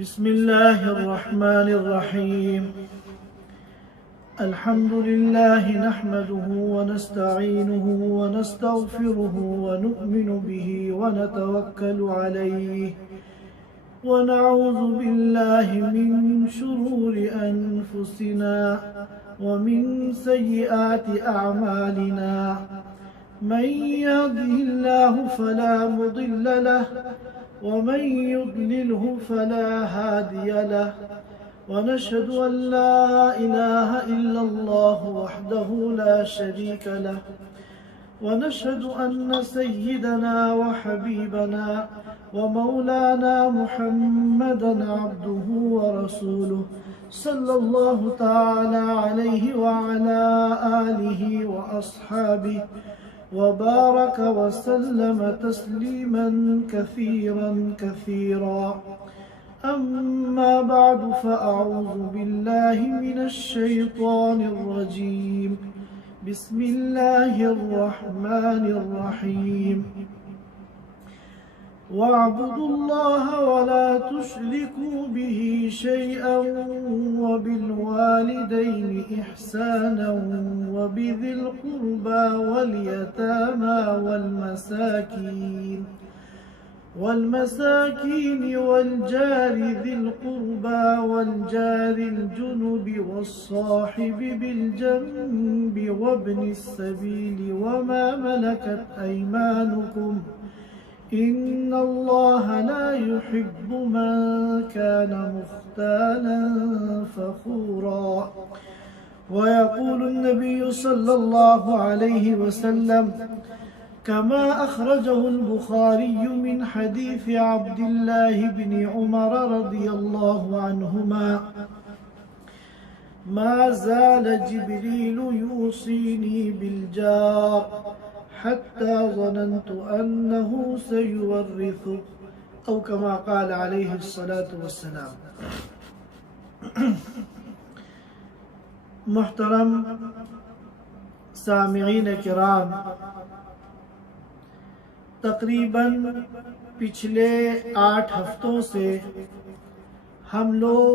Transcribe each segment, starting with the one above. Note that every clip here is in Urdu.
بسم الله الرحمن الرحيم. الحمد لله نحمده ونستعينه ونستغفره ونؤمن به ونتوكل عليه ونعوذ بالله من شرور أنفسنا ومن سيئات أعمالنا. من يهده الله فلا مضل له ومن يضلله فلا هادي له، ونشهد أن لا إله إلا الله وحده لا شريك له، ونشهد أن سيدنا وحبيبنا ومولانا محمدا عبده ورسوله صلى الله تعالى عليه وعلى آله وأصحابه وبارك وسلم تسليما كثيرا كثيرا. أما بعد فأعوذ بالله من الشيطان الرجيم. بسم الله الرحمن الرحيم. واعبدوا الله ولا تشركوا به شيئا وبالوالدين إحسانا وبذي القربى واليتامى والمساكين والجار ذي القربى والجار الجنب والصاحب بالجنب وابن السبيل وما ملكت أيمانكم، إن الله لا يحب من كان مختالا فخورا. ويقول النبي صلى الله عليه وسلم كما أخرجه البخاري من حديث عبد الله بن عمر رضي الله عنهما: ما زال جبريل يوصيني بالجار حتى ظننت أنه سيورثه، أو كما قال عليه الصلاة والسلام. محترم سامعین کرام، تقریباً پچھلے 8 ہفتوں سے ہم لوگ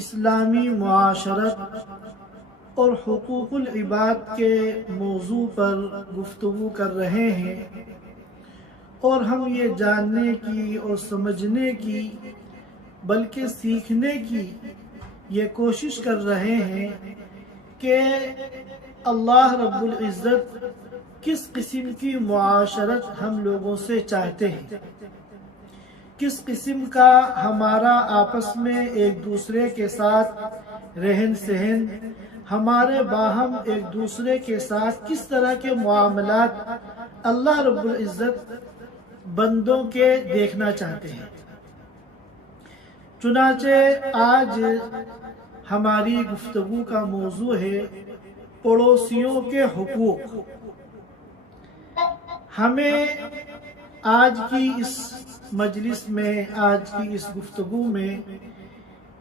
اسلامی معاشرت اور حقوق العباد کے موضوع پر گفتگو کر رہے ہیں، اور ہم یہ جاننے کی اور سمجھنے کی بلکہ سیکھنے کی یہ کوشش کر رہے ہیں کہ اللہ رب العزت کس قسم کی معاشرت ہم لوگوں سے چاہتے ہیں، کس قسم کا ہمارا آپس میں ایک دوسرے کے ساتھ رہن سہن، ہمارے باہم ایک دوسرے کے ساتھ کس طرح کے معاملات اللہ رب العزت بندوں کے دیکھنا چاہتے ہیں. چنانچہ آج ہماری گفتگو کا موضوع ہے پڑوسیوں کے حقوق. ہمیں آج کی اس مجلس میں، آج کی اس گفتگو میں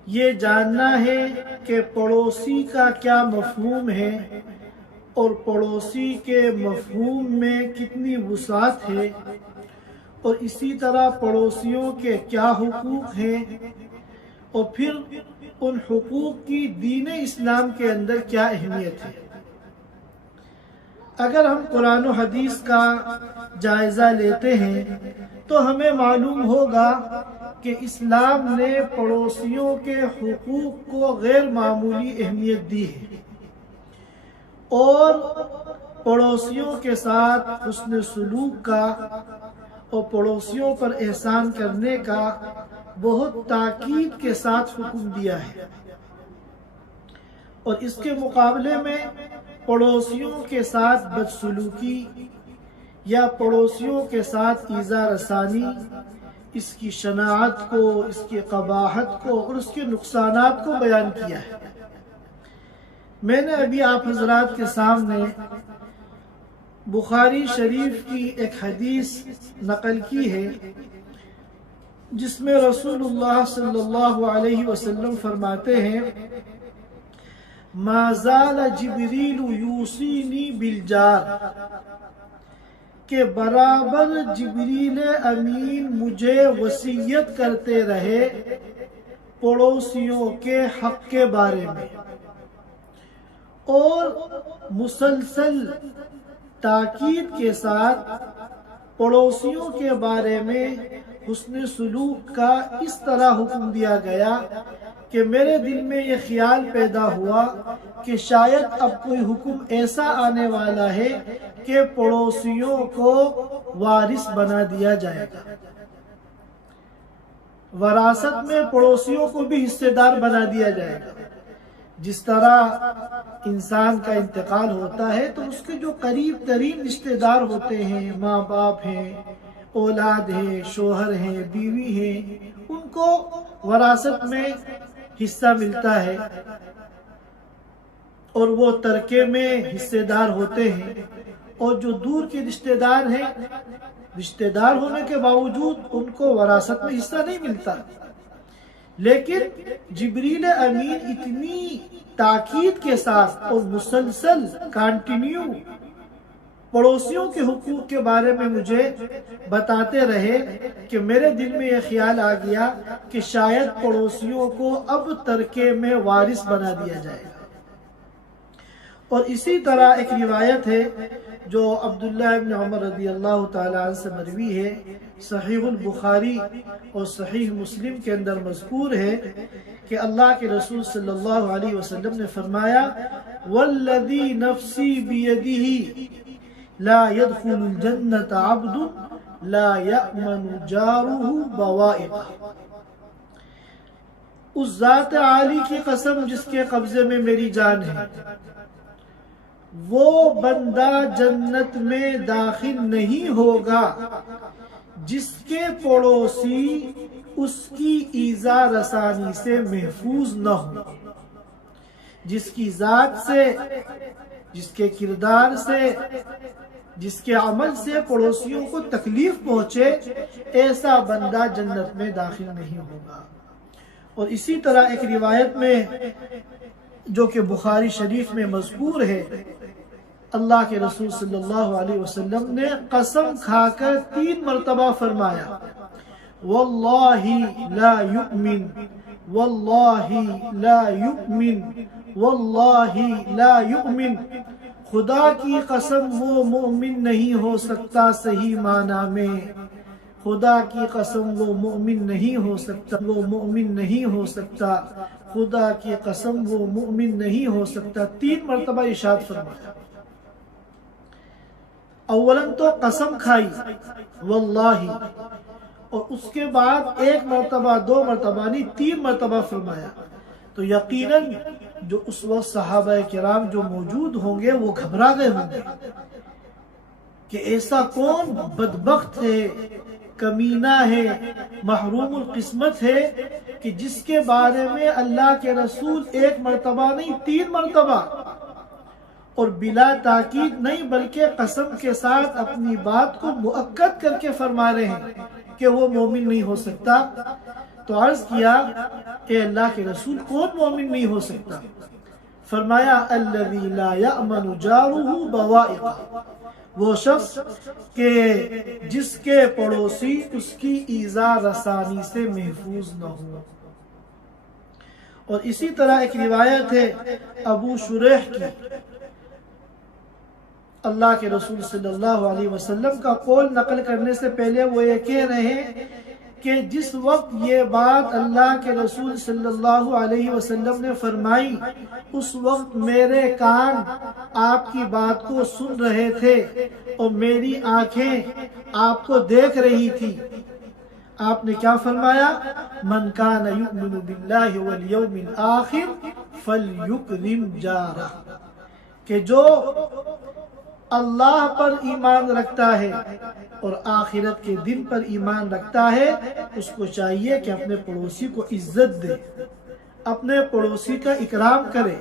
یہ جاننا ہے کہ پڑوسی کا کیا مفہوم ہے اور پڑوسی کے مفہوم میں کتنی وسعت ہے، اور اسی طرح پڑوسیوں کے کیا حقوق ہیں، اور پھر ان حقوق کی دین اسلام کے اندر کیا اہمیت ہے. اگر ہم قرآن و حدیث کا جائزہ لیتے ہیں تو ہمیں معلوم ہوگا کہ اسلام نے پڑوسیوں کے حقوق کو غیر معمولی اہمیت دی ہے، اور پڑوسیوں کے ساتھ حسن سلوک کا اور پڑوسیوں پر احسان کرنے کا بہت تاکید کے ساتھ حکم دیا ہے. اور اس کے مقابلے میں پڑوسیوں کے ساتھ بدسلوکی یا پڑوسیوں کے ساتھ ایذا رسانی، اس کی شناعت کو، اس کی قباحت کو اور اس کے نقصانات کو بیان کیا ہے. میں نے ابھی آپ حضرات کے سامنے بخاری شریف کی ایک حدیث نقل کی ہے جس میں رسول اللہ صلی اللہ علیہ وسلم فرماتے ہیں: ما زال جبریل یوصینی بالجار، کہ برابر جبریل امین مجھے وصیت کرتے رہے پڑوسیوں کے حق کے بارے میں، اور مسلسل تاکید کے ساتھ پڑوسیوں کے بارے میں حسن سلوک کا اس طرح حکم دیا گیا کہ میرے دل میں یہ خیال پیدا ہوا کہ شاید اب کوئی حکم ایسا آنے والا ہے کہ پڑوسیوں کو وارث بنا دیا جائے گا، وراثت میں پڑوسیوں کو بھی حصے دار بنا دیا جائے گا۔ جس طرح انسان کا انتقال ہوتا ہے تو اس کے جو قریب ترین رشتہ دار ہوتے ہیں، ماں باپ ہیں، اولاد ہیں، شوہر ہیں، بیوی ہیں، ان کو وراثت میں حصہ ملتا ہے اور وہ ترکے میں حصے دار ہوتے ہیں، اور جو دور کے رشتہ دار ہیں، رشتہ دار ہونے کے باوجود ان کو وراثت میں حصہ نہیں ملتا۔ لیکن جبریل امین اتنی تاکید کے ساتھ اور مسلسل کانٹینیو پڑوسیوں کے حقوق کے بارے میں مجھے بتاتے رہے کہ میرے دل میں یہ خیال آ گیا کہ شاید پڑوسیوں کو اب ترکے میں وارث بنا دیا جائے گا۔ اور اسی طرح ایک روایت ہے جو عبداللہ ابن عمر رضی اللہ تعالیٰ عنہ سے مروی ہے، صحیح البخاری اور صحیح مسلم کے اندر مذکور ہے کہ اللہ کے رسول صلی اللہ علیہ وسلم نے فرمایا، والذی نفسی بیدہ لا يدخل الجنة عبد لا يأمن جاره بوائقہ۔ اس ذات عالی کی قسم جس کے قبضے میں میری جان ہے، وہ بندہ جنت میں داخل نہیں ہوگا جس کے پڑوسی اس کی ایذا رسانی سے محفوظ نہ ہو، جس کی ذات سے، جس کے کردار سے، جس کے عمل سے پڑوسیوں کو تکلیف پہنچے، ایسا بندہ جنت میں داخل نہیں ہوگا۔ اور اسی طرح ایک روایت میں جو کہ بخاری شریف میں مذکور ہے، اللہ کے رسول صلی اللہ علیہ وسلم نے قسم کھا کر 3 مرتبہ فرمایا، واللہ لا یؤمن، واللہ لا یؤمن، واللہ لا یؤمن، خدا کی قسم وہ مومن نہیں ہو سکتا صحیح معنی میں، خدا کی قسم وہ مومن نہیں ہو سکتا، وہ مومن نہیں ہو سکتا، خدا کی قسم وہ مومن نہیں ہو سکتا۔ 3 مرتبہ ارشاد فرمایا۔ اولاً تو قسم کھائی واللہ، اور اس کے بعد 1 مرتبہ 2 مرتبہ نہیں 3 مرتبہ فرمایا، تو یقیناً جو اس وقت صحابہ کرام جو موجود ہوں گے وہ گھبرا گئے ہوں گے کہ ایسا کون بدبخت ہے، کمینہ ہے، محروم القسمت ہے کہ جس کے بارے میں اللہ کے رسول 1 مرتبہ نہیں 3 مرتبہ اور بلا تاکید نہیں بلکہ قسم کے ساتھ اپنی بات کو مؤکد کر کے فرما رہے ہیں کہ وہ مومن نہیں ہو سکتا۔ تو عرض کیا، اے اللہ کے رسول کون مومن نہیں ہو سکتا؟ فرمایا، الذی لا یأمن جارہ بوائقہ، وہ شخص کہ جس کے پڑوسی اس کی ایذا رسانی سے محفوظ نہ ہو۔ اور اسی طرح ایک روایت ہے ابو شریح کی، اللہ کے رسول صلی اللہ علیہ وسلم کا قول نقل کرنے سے پہلے وہ یہ کہہ رہے ہیں کہ جس وقت یہ بات اللہ کے رسول صلی اللہ علیہ وسلم نے فرمائی، اس وقت میرے کان آپ کی بات کو سن رہے تھے اور میری آنکھیں آپ کو دیکھ رہی تھی۔ آپ نے کیا فرمایا؟ من کان یؤمن باللہ والیوم الآخر فلیکرم جارہ، کہ جو اللہ پر ایمان رکھتا ہے اور آخرت کے دن پر ایمان رکھتا ہے، اس کو چاہیے کہ اپنے پڑوسی کو عزت دے، اپنے پڑوسی کا اکرام کرے۔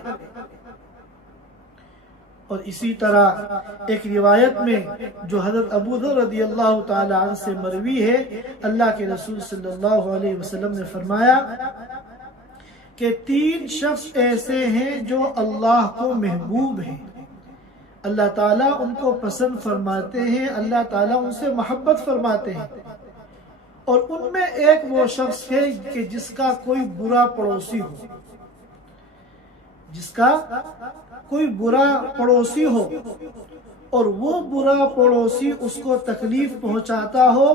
اور اسی طرح ایک روایت میں جو حضرت ابو ذر رضی اللہ تعالی عنہ سے مروی ہے، اللہ کے رسول صلی اللہ علیہ وسلم نے فرمایا کہ 3 شخص ایسے ہیں جو اللہ کو محبوب ہیں، اللہ تعالیٰ ان کو پسند فرماتے ہیں، اللہ تعالیٰ ان سے محبت فرماتے ہیں، اور ان میں ایک وہ شخص ہے کہ جس کا کوئی برا پڑوسی ہو، جس کا کوئی برا پڑوسی ہو اور وہ برا پڑوسی اس کو تکلیف پہنچاتا ہو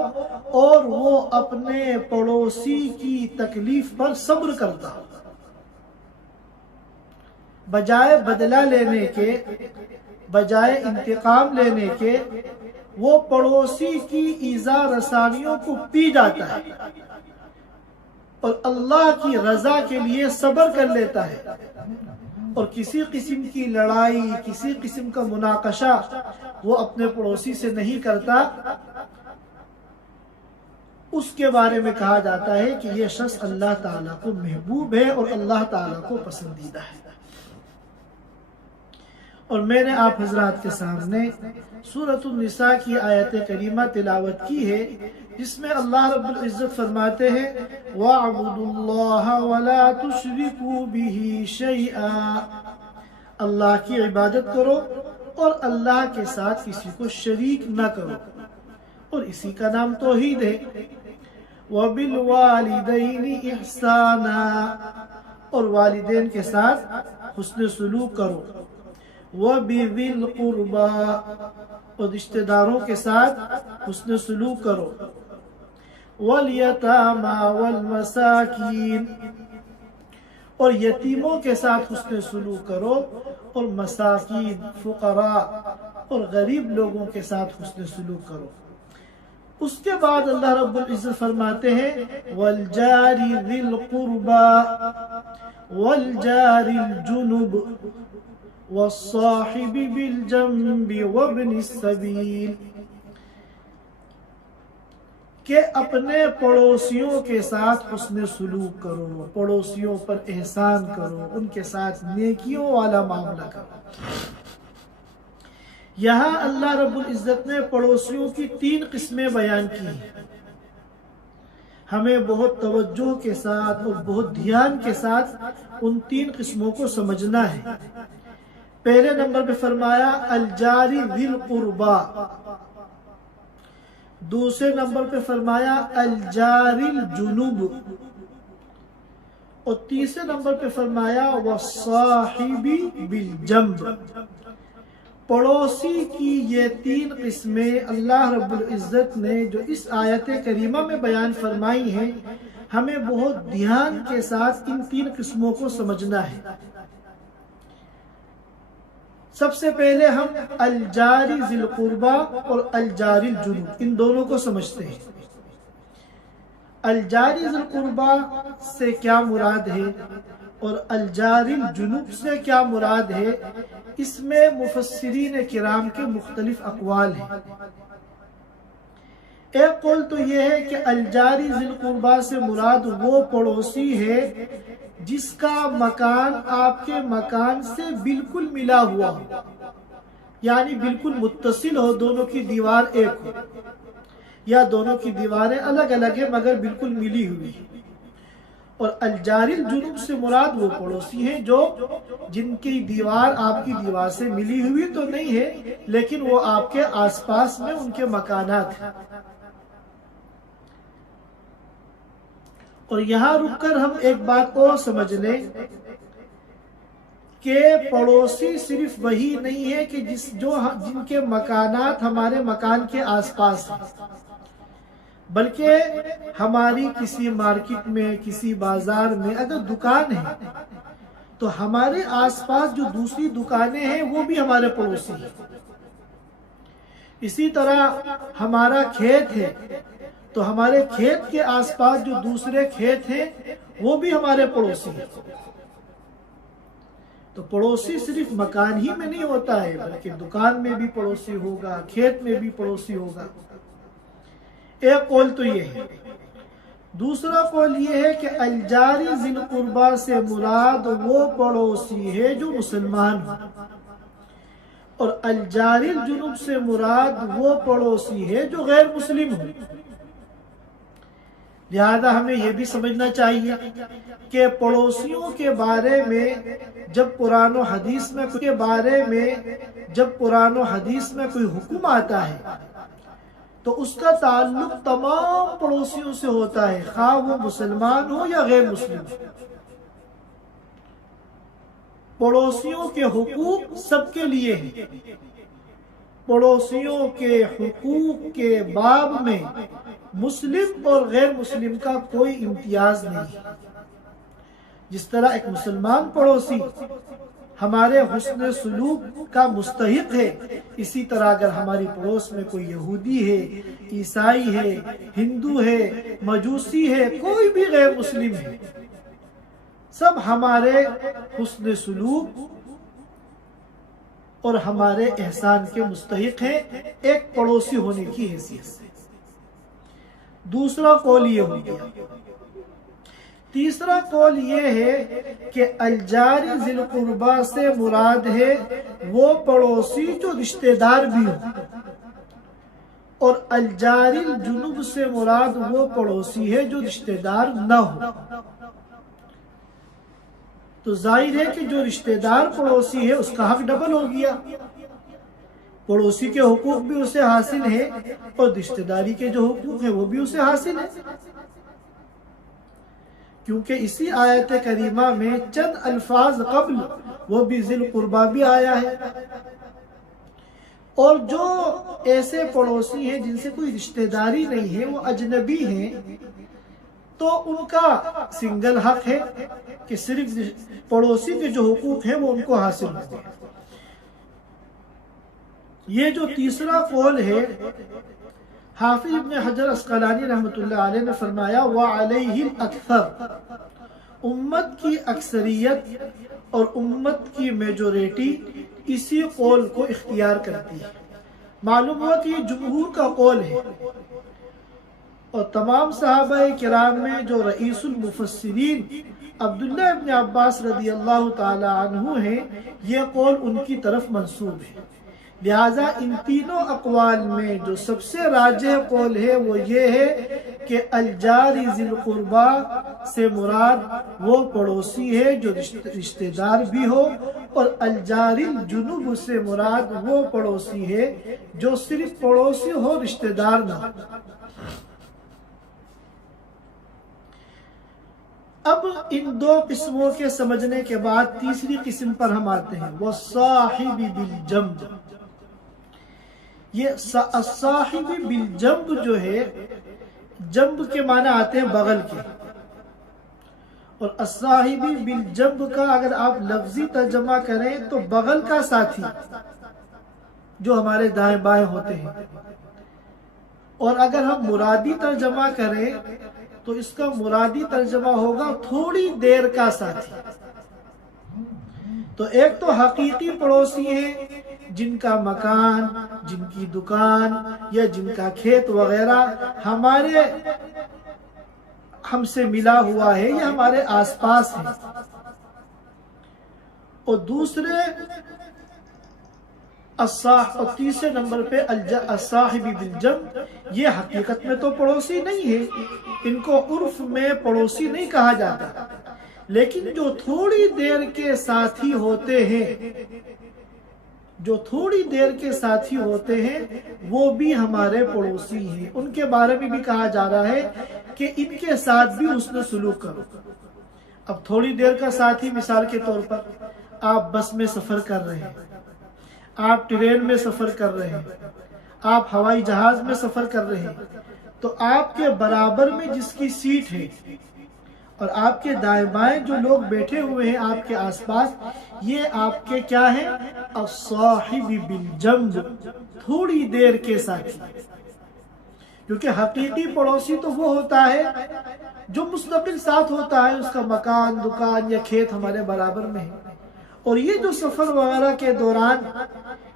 اور وہ اپنے پڑوسی کی تکلیف پر صبر کرتا ہو، بجائے بدلہ لینے کے، بجائے انتقام لینے کے، وہ پڑوسی کی ایذا رسانیوں کو پی جاتا ہے اور اللہ کی رضا کے لیے صبر کر لیتا ہے، اور کسی قسم کی لڑائی، کسی قسم کا مناقشہ وہ اپنے پڑوسی سے نہیں کرتا، اس کے بارے میں کہا جاتا ہے کہ یہ شخص اللہ تعالیٰ کو محبوب ہے اور اللہ تعالیٰ کو پسندیدہ ہے۔ اور میں نے آپ حضرات کے سامنے سورۃ النساء کی آیت کریمہ تلاوت کی ہے، جس میں اللہ رب العزت فرماتے ہیں وَاعْبُدُوا اللَّهَ وَلَا تُشْرِكُوا بِهِ شَيْئًا، اللہ کی عبادت کرو اور اللہ کے ساتھ کسی کو شریک نہ کرو، اور اسی کا نام توحید ہے۔ وَبِالْوَالِدَيْنِ إِحْسَانًا، اور والدین کے ساتھ حسن سلوک کرو، وَبِذِي الْقُرْبَى، اور رشتہ داروں کے ساتھ حسن سلوک کرو، وَالْيَتَامَى وَالْمَسَاكِينَ، اور یتیموں کے ساتھ حسن سلوک کرو، اور مساکین، فقراء اور غریب لوگوں کے ساتھ حسن سلوک کرو۔ اس کے بعد اللہ رب العزت فرماتے ہیں وَالْجَارِ ذِي الْقُرْبَى وَالْجَارِ الْجُنُبِ وَالصَّاحِبِ بِالْجَنبِ وَابْنِ السَّبِيلِ، کہ اپنے پڑوسیوں کے ساتھ حسن سلوک کرو، پڑوسیوں پر احسان کرو، ان کے ساتھ نیکیوں والا معاملہ کرو۔ یہاں اللہ رب العزت نے پڑوسیوں کی 3 قسمیں بیان کی ہیں، ہمیں بہت توجہ کے ساتھ اور بہت دھیان کے ساتھ ان 3 قسموں کو سمجھنا ہے۔ پہلے نمبر پہ فرمایا الجاری ذی القربا، دوسرے نمبر پہ فرمایا الجاری الجنوب، اور تیسرے نمبر پہ فرمایا والصاحب بالجنب۔ پڑوسی کی یہ 3 قسمیں اللہ رب العزت نے جو اس آیت کریمہ میں بیان فرمائی ہیں، ہمیں بہت دھیان کے ساتھ ان 3 قسموں کو سمجھنا ہے۔ سب سے پہلے ہم الجاری ذی القربہ اور الجاری الجنوب، ان دونوں کو سمجھتے ہیں۔ الجاری ذی القربہ سے کیا مراد ہے اور الجاری الجنوب سے کیا مراد ہے، اس میں مفسرین کرام کے مختلف اقوال ہیں۔ ایک قول تو یہ ہے کہ الجاری ذی القربہ سے مراد وہ پڑوسی ہے جس کا مکان آپ کے مکان سے بالکل ملا ہوا ہو، یعنی بالکل متصل ہو، دونوں کی دیوار ایک ہو، یا دونوں کی دیواریں الگ الگ ہیں مگر بالکل ملی ہوئی۔ اور الجاری الجنوب سے مراد وہ پڑوسی ہیں جو جن کی دیوار آپ کی دیوار سے ملی ہوئی تو نہیں ہے، لیکن وہ آپ کے آس پاس میں ان کے مکانات ہیں۔ اور یہاں رک کر ہم ایک بات اور سمجھ لیں کہ پڑوسی صرف وہی نہیں ہے کہ جن کے مکانات ہمارے مکان کے آس پاس ہیں، بلکہ ہماری کسی مارکیٹ میں، کسی بازار میں اگر دکان ہے تو ہمارے آس پاس جو دوسری دکانیں ہیں وہ بھی ہمارے پڑوسی ہیں۔ اسی طرح ہمارا کھیت ہے تو ہمارے کھیت کے آس پاس جو دوسرے کھیت ہیں وہ بھی ہمارے پڑوسی ہیں۔ تو پڑوسی صرف مکان ہی میں نہیں ہوتا ہے، بلکہ دکان میں بھی پڑوسی ہوگا، کھیت میں بھی پڑوسی ہوگا۔ ایک قول تو یہ ہے۔ دوسرا قول یہ ہے کہ الجاری ذی القربہ سے مراد وہ پڑوسی ہے جو مسلمان ہو، اور الجاری الجنوب سے مراد وہ پڑوسی ہے جو غیر مسلم ہو۔ لہذا ہمیں یہ بھی سمجھنا چاہیے کہ پڑوسیوں کے بارے میں جب قرآن و حدیث میں کوئی حکم آتا ہے تو اس کا تعلق تمام پڑوسیوں سے ہوتا ہے، خواہ وہ مسلمان ہو یا غیر مسلم۔ پڑوسیوں کے حقوق سب کے لیے ہیں۔ پڑوسیوں کے حقوق کے باب میں مسلم اور غیر مسلم کا کوئی امتیاز نہیں۔ جس طرح ایک مسلمان پڑوسی ہمارے حسن سلوک کا مستحق ہے، اسی طرح اگر ہماری پڑوس میں کوئی یہودی ہے، عیسائی ہے، ہندو ہے، مجوسی ہے، کوئی بھی غیر مسلم ہے، سب ہمارے حسن سلوک اور ہمارے احسان کے مستحق ہیں ایک پڑوسی ہونے کی حیثیت سے۔ دوسرا قول یہ ہو گیا۔ تیسرا قول یہ ہے کہ الجاری ذی القربہ سے مراد ہے وہ پڑوسی جو رشتہ دار بھی ہو، اور الجاری الجنوب سے مراد وہ پڑوسی ہے جو رشتہ دار نہ ہو۔ تو ظاہر ہے کہ جو رشتہ دار پڑوسی ہے اس کا حق ڈبل ہو گیا، پڑوسی کے حقوق بھی اسے حاصل ہے اور رشتہ داری کے جو حقوق ہیں وہ بھی اسے حاصل ہے، کیونکہ اسی آیت کریمہ میں چند الفاظ قبل وہ بھی ذی القربہ بھی آیا ہے۔ اور جو ایسے پڑوسی ہیں جن سے کوئی رشتہ داری نہیں ہے، وہ اجنبی ہیں، تو ان کا سنگل حق ہے کہ صرف پڑوسی کے جو حقوق ہیں وہ ان کو حاصل ہوتے ہیں۔ یہ جو تیسرا قول ہے، حافظ ابن حجر عسقلانی رحمۃ اللہ علیہ نے فرمایا وَعَلَيْهِ الْأَكْثَرُ، امت کی اکثریت اور امت کی میجورٹی اسی قول کو اختیار کرتی ہے۔ معلوم ہوا کہ یہ جمہور کا قول ہے، اور تمام صحابہ کرام میں جو رئیس المفسرین عبداللہ ابن عباس رضی اللہ تعالی عنہ ہیں، یہ قول ان کی طرف منسوب ہے۔ لہٰذا ان تینوں اقوال میں جو سب سے راجح قول ہے وہ یہ ہے کہ الجاری ذی القربہ سے مراد وہ پڑوسی ہے جو رشتہ دار بھی ہو، اور الجاری الجنوب سے مراد وہ پڑوسی ہے جو صرف پڑوسی ہو، رشتہ دار نہ ہو۔ اب ان دو قسموں کے سمجھنے کے بعد تیسری قسم پر ہم آتے ہیں، وَالصَّاحِبِ بِالْجَنْبِ۔ یہ الصاحب بالجنب جو ہے، جنب کے معنی آتے ہیں بغل کے، اور الصاحب بالجنب کا اگر آپ لفظی ترجمہ کریں تو بغل کا ساتھی جو ہمارے دائیں بائیں ہوتے ہیں، اور اگر ہم مرادی ترجمہ کریں تو اس کا مرادی ترجمہ ہوگا تھوڑی دیر کا ساتھی۔ تو ایک تو حقیقی پڑوسی ہیں جن کا مکان، جن کی دکان یا جن کا کھیت وغیرہ ہم سے ملا ہوا ہے یا ہمارے آس پاس ہے، اور دوسرے اور تیسرے نمبر پہ الصاحب بالجنب، یہ حقیقت میں تو پڑوسی نہیں ہے، ان کو عرف میں پڑوسی نہیں کہا جاتا، لیکن جو تھوڑی دیر کے ساتھی ہوتے ہیں وہ بھی ہمارے پڑوسی ہیں۔ ان کے بارے میں بھی کہا جا رہا ہے کہ ان کے ساتھ بھی حسن سلوک کرو۔ اب تھوڑی دیر کا ساتھی، مثال کے طور پر آپ بس میں سفر کر رہے ہیں، آپ ٹرین میں سفر کر رہے ہیں، آپ ہوائی جہاز میں سفر کر رہے ہیں، تو آپ کے برابر میں جس کی سیٹ ہے اور آپ کے دائیں بائیں جو لوگ بیٹھے ہوئے ہیں آپ کے آس پاس، یہ آپ کے کیا ہیں؟ الصاحب بالجنب، تھوڑی دیر کے ساتھی۔ کیونکہ حقیقی پڑوسی تو وہ ہوتا ہے جو مستقل ساتھ ہوتا ہے، اس کا مکان، دکان یا کھیت ہمارے برابر میں ہے، اور یہ جو سفر وغیرہ کے دوران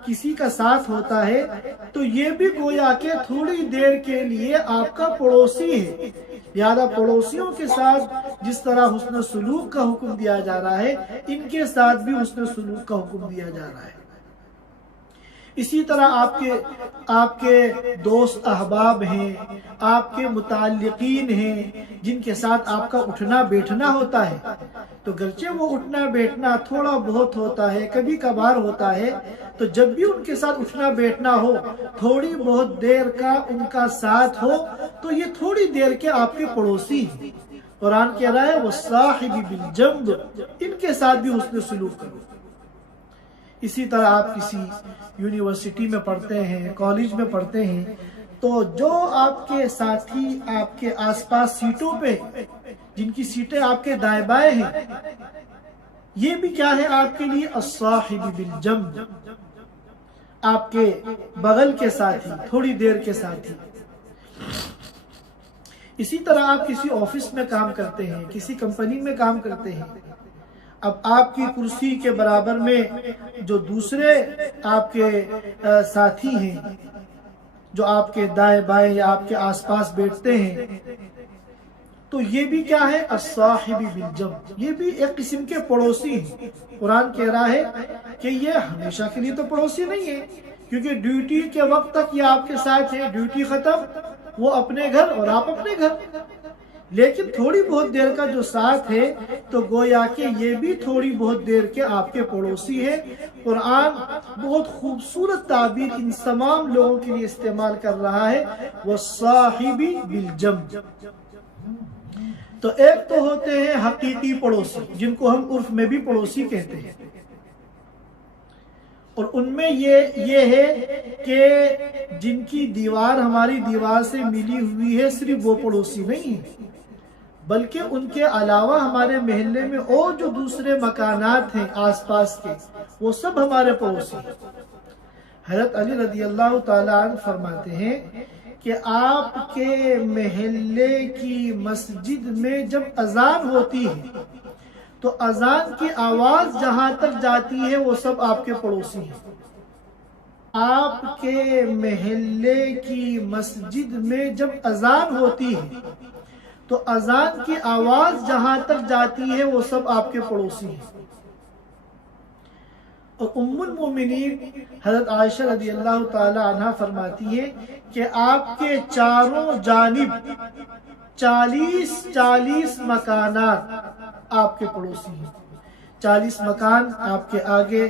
کسی کا ساتھ ہوتا ہے تو یہ بھی گویا کہ تھوڑی دیر کے لیے آپ کا پڑوسی ہے۔ لہذا پڑوسیوں کے ساتھ جس طرح حسن سلوک کا حکم دیا جا رہا ہے، ان کے ساتھ بھی حسن سلوک کا حکم دیا جا رہا ہے۔ اسی طرح آپ کے دوست احباب ہیں، آپ کے متعلقین ہیں جن کے ساتھ آپ کا اٹھنا بیٹھنا ہوتا ہے، تو گرچہ وہ اٹھنا بیٹھنا تھوڑا بہت ہوتا ہے، کبھی کبھار ہوتا ہے، تو جب بھی ان کے ساتھ اٹھنا بیٹھنا ہو، تھوڑی بہت دیر کا ان کا ساتھ ہو، تو یہ تھوڑی دیر کے آپ کے پڑوسی ہیں۔ قرآن کہہ رہا ہے وَالصَّاحِبِ بِالْجَنْبِ، ان کے ساتھ بھی حسن سلوک کرو۔ اسی طرح آپ کسی یونیورسٹی میں پڑھتے ہیں، کالج میں پڑھتے ہیں، تو جو آپ کے ساتھی آپ کے آس پاس سیٹوں پہ، جن کی سیٹیں آپ کے دائیں بائیں ہیں، یہ بھی کیا ہے آپ کے لیے الصاحب بالجنب، آپ کے بغل کے ساتھی، تھوڑی دیر کے ساتھی۔ اسی طرح آپ کسی آفس میں کام کرتے ہیں، کسی کمپنی میں کام کرتے ہیں، اب آپ کی کرسی کے برابر میں جو دوسرے آپ کے ساتھی ہیں، جو آپ کے دائیں بائیں یا آپ کے آس پاس بیٹھتے ہیں، تو یہ بھی کیا ہے الصاحب بالجنب، یہ بھی ایک قسم کے پڑوسی ہیں۔ قرآن کہہ رہا ہے کہ یہ ہمیشہ کے لیے تو پڑوسی نہیں ہے، کیونکہ ڈیوٹی کے وقت تک یہ آپ کے ساتھ ہے، ڈیوٹی ختم وہ اپنے گھر اور آپ اپنے گھر، لیکن تھوڑی بہت دیر کا جو ساتھ ہے تو گویا کہ یہ بھی تھوڑی بہت دیر کے آپ کے پڑوسی ہیں۔ قرآن بہت خوبصورت تعبیر ان تمام لوگوں کے لیے استعمال کر رہا ہے وَالصَّاحِبِ بِالْجَنْبِ۔ تو ایک تو ہوتے ہیں حقیقی پڑوسی، جن کو ہم عرف میں بھی پڑوسی کہتے ہیں، اور ان میں یہ ہے کہ جن کی دیوار ہماری دیوار سے ملی ہوئی ہے، صرف وہ پڑوسی نہیں ہے، بلکہ ان کے علاوہ ہمارے محلے میں اور جو دوسرے مکانات ہیں آس پاس کے، وہ سب ہمارے پڑوسی ہیں۔ حضرت علی رضی اللہ تعالیٰ عنہ فرماتے ہیں کہ آپ کے محلے کی مسجد میں جب اذان ہوتی ہے تو اذان کی آواز جہاں تک جاتی ہے وہ سب آپ کے پڑوسی ہیں۔ آپ کے محلے کی مسجد میں جب اذان ہوتی ہے تو اذان کی آواز جہاں تک جاتی ہے وہ سب آپ کے پڑوسی ہیں۔ اور ام المومنین حضرت عائشہ رضی اللہ تعالی عنہ فرماتی ہے کہ آپ کے چاروں جانب 40 مکانات آپ کے پڑوسی ہیں۔ 40 مکان آپ کے آگے،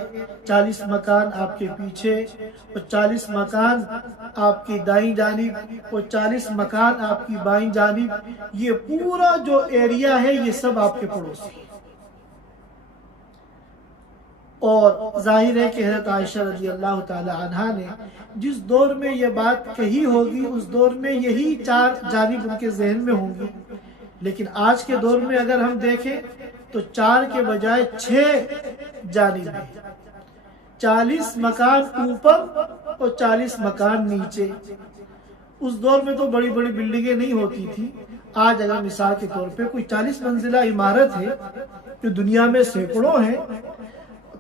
40 مکان آپ کے پیچھے، اور 40 مکان آپ کی دائیں جانب، اور 40 مکان آپ کی بائیں جانب، یہ پورا جو ایریا ہے یہ سب آپ کے پڑوسی ہیں۔ اور ظاہر ہے کہ حضرت عائشہ رضی اللہ تعالی عنہا نے جس دور میں یہ بات کہی ہوگی اس دور میں یہی 4 جانب ان کے ذہن میں ہوں گی، لیکن آج کے دور میں اگر ہم دیکھیں تو 4 کے بجائے 6 جانب ہیں، 40 مکان اوپر اور 40 مکان نیچے۔ اس دور میں تو بڑی بڑی بلڈنگیں نہیں ہوتی تھی۔ آج اگر مثال کے طور پہ کوئی 40 منزلہ عمارت ہے جو دنیا میں سینکڑوں ہیں،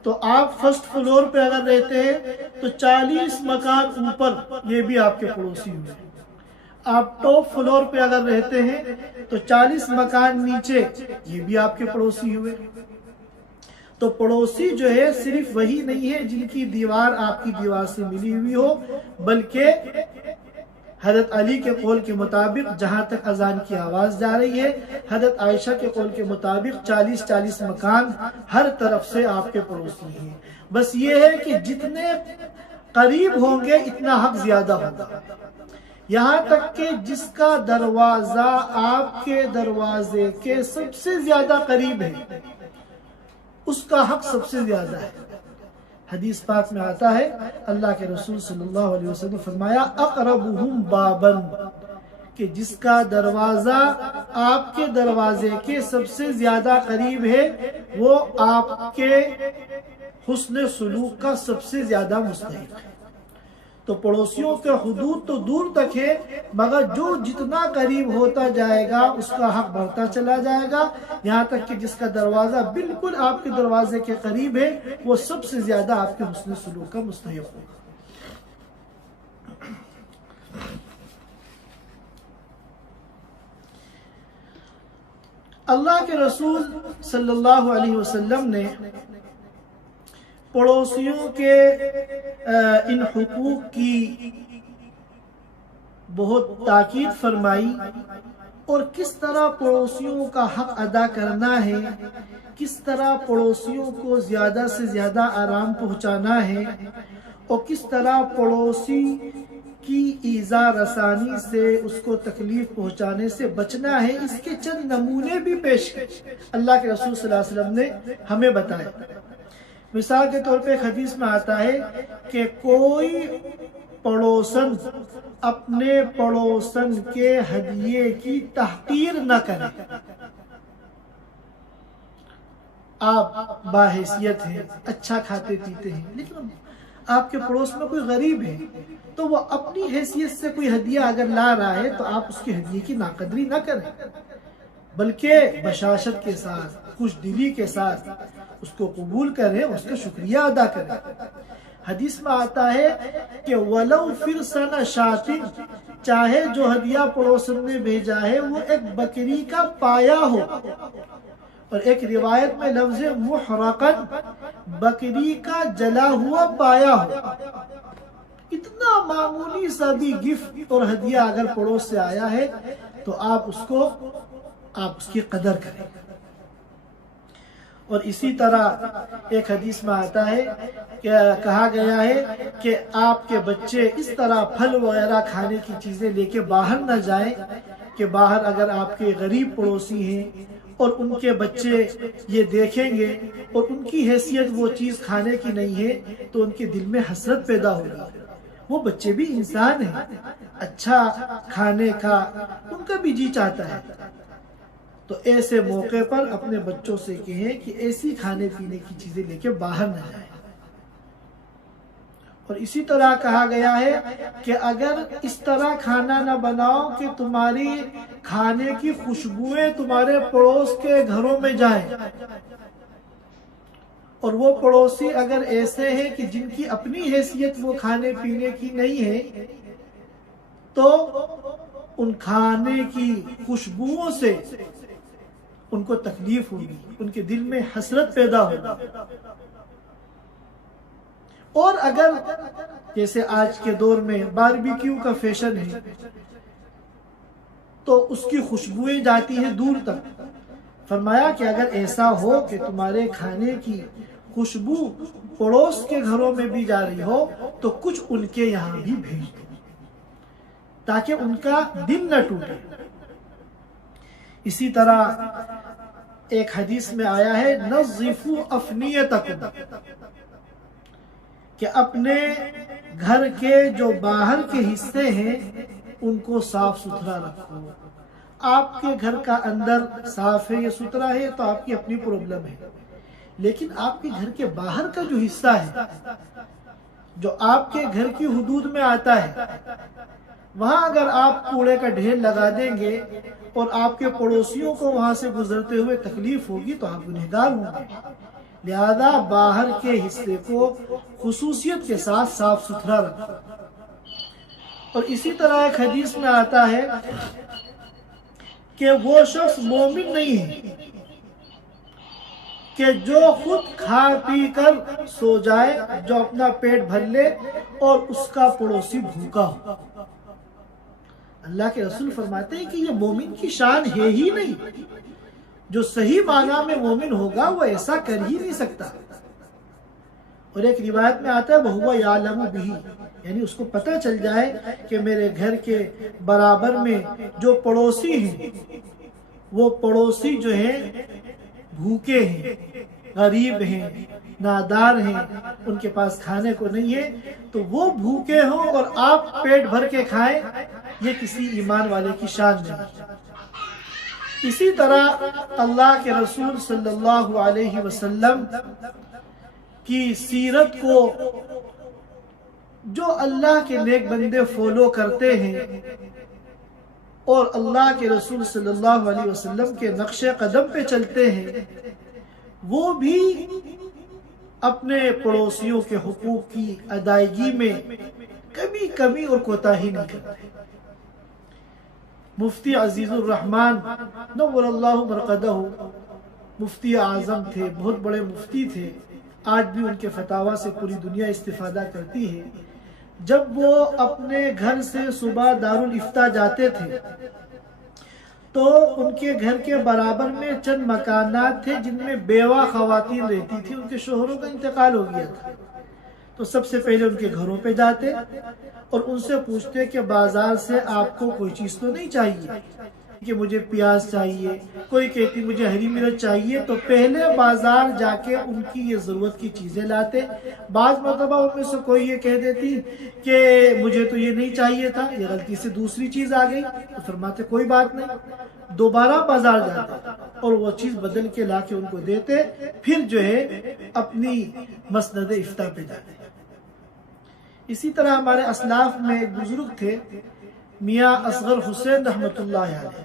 تو آپ فرسٹ فلور پہ اگر رہتے ہیں تو 40 مکان اوپر یہ بھی آپ کے پڑوسی ہوئے۔ آپ ٹاپ فلور پہ اگر رہتے ہیں تو 40 مکان نیچے یہ بھی آپ کے پڑوسی ہوئے۔ تو پڑوسی جو ہے صرف وہی نہیں ہے جن کی دیوار آپ کی دیوار سے ملی ہوئی ہو، بلکہ حضرت علی کے قول کے مطابق جہاں تک اذان کی آواز جا رہی ہے، حضرت عائشہ کے قول کے مطابق 40 مکان ہر طرف سے آپ کے پڑوسی ہیں۔ بس یہ ہے کہ جتنے قریب ہوں گے اتنا حق زیادہ ہوگا، یہاں تک کہ جس کا دروازہ آپ کے دروازے کے سب سے زیادہ قریب ہے اس کا حق سب سے زیادہ ہے۔ حدیث پاک میں آتا ہے، اللہ کے رسول صلی اللہ علیہ وسلم فرمایا اقربہم باباً، کہ جس کا دروازہ آپ کے دروازے کے سب سے زیادہ قریب ہے وہ آپ کے حسن سلوک کا سب سے زیادہ مستحق ہے۔ تو پڑوسیوں کے حدود تو دور تک ہے، مگر جو جتنا قریب ہوتا جائے گا اس کا حق بڑھتا چلا جائے گا، یہاں تک کہ جس کا دروازہ بالکل آپ کے دروازے کے قریب ہے وہ سب سے زیادہ آپ کے حسن سلوک کا مستحق ہوگا۔ اللہ کے رسول صلی اللہ علیہ وسلم نے پڑوسیوں کے ان حقوق کی بہت تاکید فرمائی، اور کس طرح پڑوسیوں کا حق ادا کرنا ہے، کس طرح پڑوسیوں کو زیادہ سے زیادہ آرام پہنچانا ہے، اور کس طرح پڑوسی کی ایذا رسانی سے، اس کو تکلیف پہنچانے سے بچنا ہے، اس کے چند نمونے بھی پیش اللہ کے رسول صلی اللہ علیہ وسلم نے ہمیں بتائے۔ مثال کے طور پہ ایک حدیث میں آتا ہے کہ کوئی پڑوسن اپنے پڑوسن کے ہدیے کی تحقیر نہ کرے۔ آپ باحیثیت ہیں، اچھا کھاتے پیتے ہیں، لیکن آپ کے پڑوس میں کوئی غریب ہے تو وہ اپنی حیثیت سے کوئی ہدیہ اگر لا رہا ہے تو آپ اس کے ہدیے کی ناقدری نہ کریں، بلکہ بشاشت کے ساتھ، خوش دلی کے ساتھ اس کو قبول کریں، اس کا شکریہ ادا کریں۔ حدیث میں آتا ہے کہ وَلَوْ فِرْسَنَ شَاةٍ، چاہے جو ہدیہ پڑوسن نے بھیجا ہے وہ ایک بکری کا پایا ہو، اور ایک روایت میں لفظ مُحْرَقًا، بکری کا جلا ہوا پایا ہو۔ اتنا معمولی سا بھی گفٹ اور ہدیہ اگر پڑوس سے آیا ہے تو آپ اس کی قدر کریں۔ اور اسی طرح ایک حدیث میں آتا ہے کہ کہا گیا ہے کہ آپ کے بچے اس طرح پھل وغیرہ کھانے کی چیزیں لے کے باہر نہ جائیں کہ باہر اگر آپ کے غریب پڑوسی ہیں اور ان کے بچے یہ دیکھیں گے اور ان کی حیثیت وہ چیز کھانے کی نہیں ہے تو ان کے دل میں حسرت پیدا ہوگی۔ وہ بچے بھی انسان ہیں، اچھا کھانے کا ان کا بھی جی چاہتا ہے، تو ایسے موقع پر اپنے بچوں سے کہیں کہ ایسی کھانے پینے کی چیزیں لے کے باہر نہ جائیں۔ اور اسی طرح کہا گیا ہے کہ اگر اس طرح کھانا نہ بناؤ کہ تمہاری کھانے کی خوشبوئیں تمہارے پڑوس کے گھروں میں جائیں، اور وہ پڑوسی اگر ایسے ہیں کہ جن کی اپنی حیثیت وہ کھانے پینے کی نہیں ہے تو ان کھانے کی خوشبوؤں سے ان کو تکلیف ہوگی، ان کے دل میں حسرت پیدا ہوگی۔ اور اگر جیسے آج کے دور میں باربیکیو کا فیشن ہے تو اس کی خوشبوئیں جاتی ہیں دور تک، فرمایا کہ اگر ایسا ہو کہ تمہارے کھانے کی خوشبو پڑوس کے گھروں میں بھی جا رہی ہو تو کچھ ان کے یہاں بھی بھیج دو تاکہ ان کا دل نہ ٹوٹے۔ اسی طرح ایک حدیث میں آیا ہے نظفوا افنیتکم، کہ اپنے گھر کے جو باہر کے حصے ہیں ان کو صاف ستھرا رکھو۔ آپ کے گھر کا اندر صاف ہے یا ستھرا ہے تو آپ کی اپنی پرابلم ہے، لیکن آپ کے گھر کے باہر کا جو حصہ ہے جو آپ کے گھر کی حدود میں آتا ہے، وہاں اگر آپ کوڑے کا ڈھیر لگا دیں گے اور آپ کے پڑوسیوں کو وہاں سے گزرتے ہوئے تکلیف ہوگی تو آپ گنہگار ہوں گے۔ لہذا باہر کے حصے کو خصوصیت کے ساتھ صاف ستھرا رکھو۔ اور اسی طرح ایک حدیث میں آتا ہے کہ وہ شخص مومن نہیں ہے کہ جو خود کھا پی کر سو جائے، جو اپنا پیٹ بھر لے اور اس کا پڑوسی بھوکا ہو۔ اللہ کے رسول فرماتے ہیں کہ یہ مومن کی شان ہے ہی نہیں، جو صحیح معنی میں مومن ہوگا وہ ایسا کر ہی نہیں سکتا۔ اور ایک روایت میں آتا ہے وَهُوَ يَعْلَمُ بِهِ، یعنی اس کو پتہ چل جائے کہ میرے گھر کے برابر میں جو پڑوسی ہیں وہ پڑوسی جو ہیں بھوکے ہیں، غریب ہیں، نادار ہیں، ان کے پاس کھانے کو نہیں ہے، تو وہ بھوکے ہوں اور آپ پیٹ بھر کے کھائیں، یہ کسی ایمان والے کی شان نہیں۔ اسی طرح اللہ کے رسول صلی اللہ علیہ وسلم کی سیرت کو جو اللہ کے نیک بندے فالو کرتے ہیں اور اللہ کے رسول صلی اللہ علیہ وسلم کے نقش قدم پہ چلتے ہیں، وہ بھی اپنے پڑوسیوں کے حقوق کی ادائیگی میں کبھی کبھی اور کوتاہی نہیں کرتے۔ مفتی عزیز الرحمن نور اللہ مرقدہ مفتی اعظم تھے، بہت بڑے مفتی تھے، آج بھی ان کے فتاوا سے پوری دنیا استفادہ کرتی ہے، جب وہ اپنے گھر سے صبح دارالفتہ جاتے تھے تو ان کے گھر کے برابر میں چند مکانات تھے جن میں بیوہ خواتین رہتی تھی، ان کے شوہروں کا انتقال ہو گیا تھا۔ تو سب سے پہلے ان کے گھروں پہ جاتے اور ان سے پوچھتے کہ بازار سے آپ کو کوئی چیز تو نہیں چاہیے، کہ مجھے پیاز چاہیے، کوئی کہتی مجھے ہری مرچ چاہیے، تو پہلے بازار جا کے ان کی یہ ضرورت کی چیزیں لاتے۔ بعض مرتبہ ان میں سے کوئی یہ کہہ دیتی کہ مجھے تو یہ نہیں چاہیے تھا، یہ غلطی سے دوسری چیز آ گئی، تو فرماتے کوئی بات نہیں، دوبارہ بازار جاتے اور وہ چیز بدل کے لا کے ان کو دیتے، پھر جو ہے اپنی مسند افطار پہ جاتے۔ اسی طرح ہمارے اسلاف میں ایک بزرگ تھے میاں اصغر حسین رحمۃ اللہ علیہ،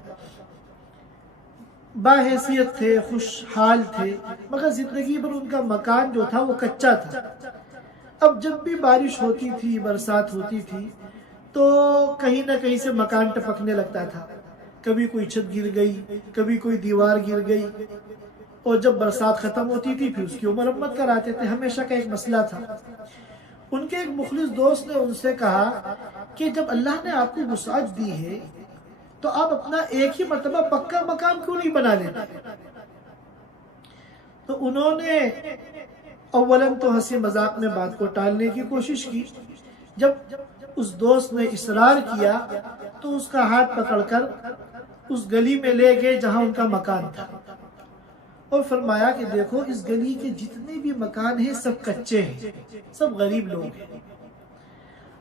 باحیثیت تھے، خوشحال تھے، مگر زندگی بھر ان کا مکان جو تھا وہ کچا تھا۔ اب جب بھی بارش ہوتی تھی، برسات ہوتی تھی، تو کہیں نہ کہیں سے مکان ٹپکنے لگتا تھا، کبھی کوئی چھت گر گئی، کبھی کوئی دیوار گر گئی، اور جب برسات ختم ہوتی تھی پھر اس کی مرمت کراتے تھے، ہمیشہ کا ایک مسئلہ تھا۔ ان کے ایک مخلص دوست نے ان سے کہا کہ جب اللہ نے آپ کو وسعت دی ہے تو آپ اپنا ایک ہی مرتبہ پکا مکان کیوں نہیں بنا لیتے؟ تو انہوں نے اولاً تو ہنسی مذاق میں بات کو ٹالنے کی کوشش کی، جب اس دوست نے اصرار کیا تو اس کا ہاتھ پکڑ کر اس گلی میں لے گئے جہاں ان کا مکان تھا، اور فرمایا کہ دیکھو اس گلی کے جتنے بھی مکان ہیں سب کچے ہیں، سب غریب لوگ ہیں،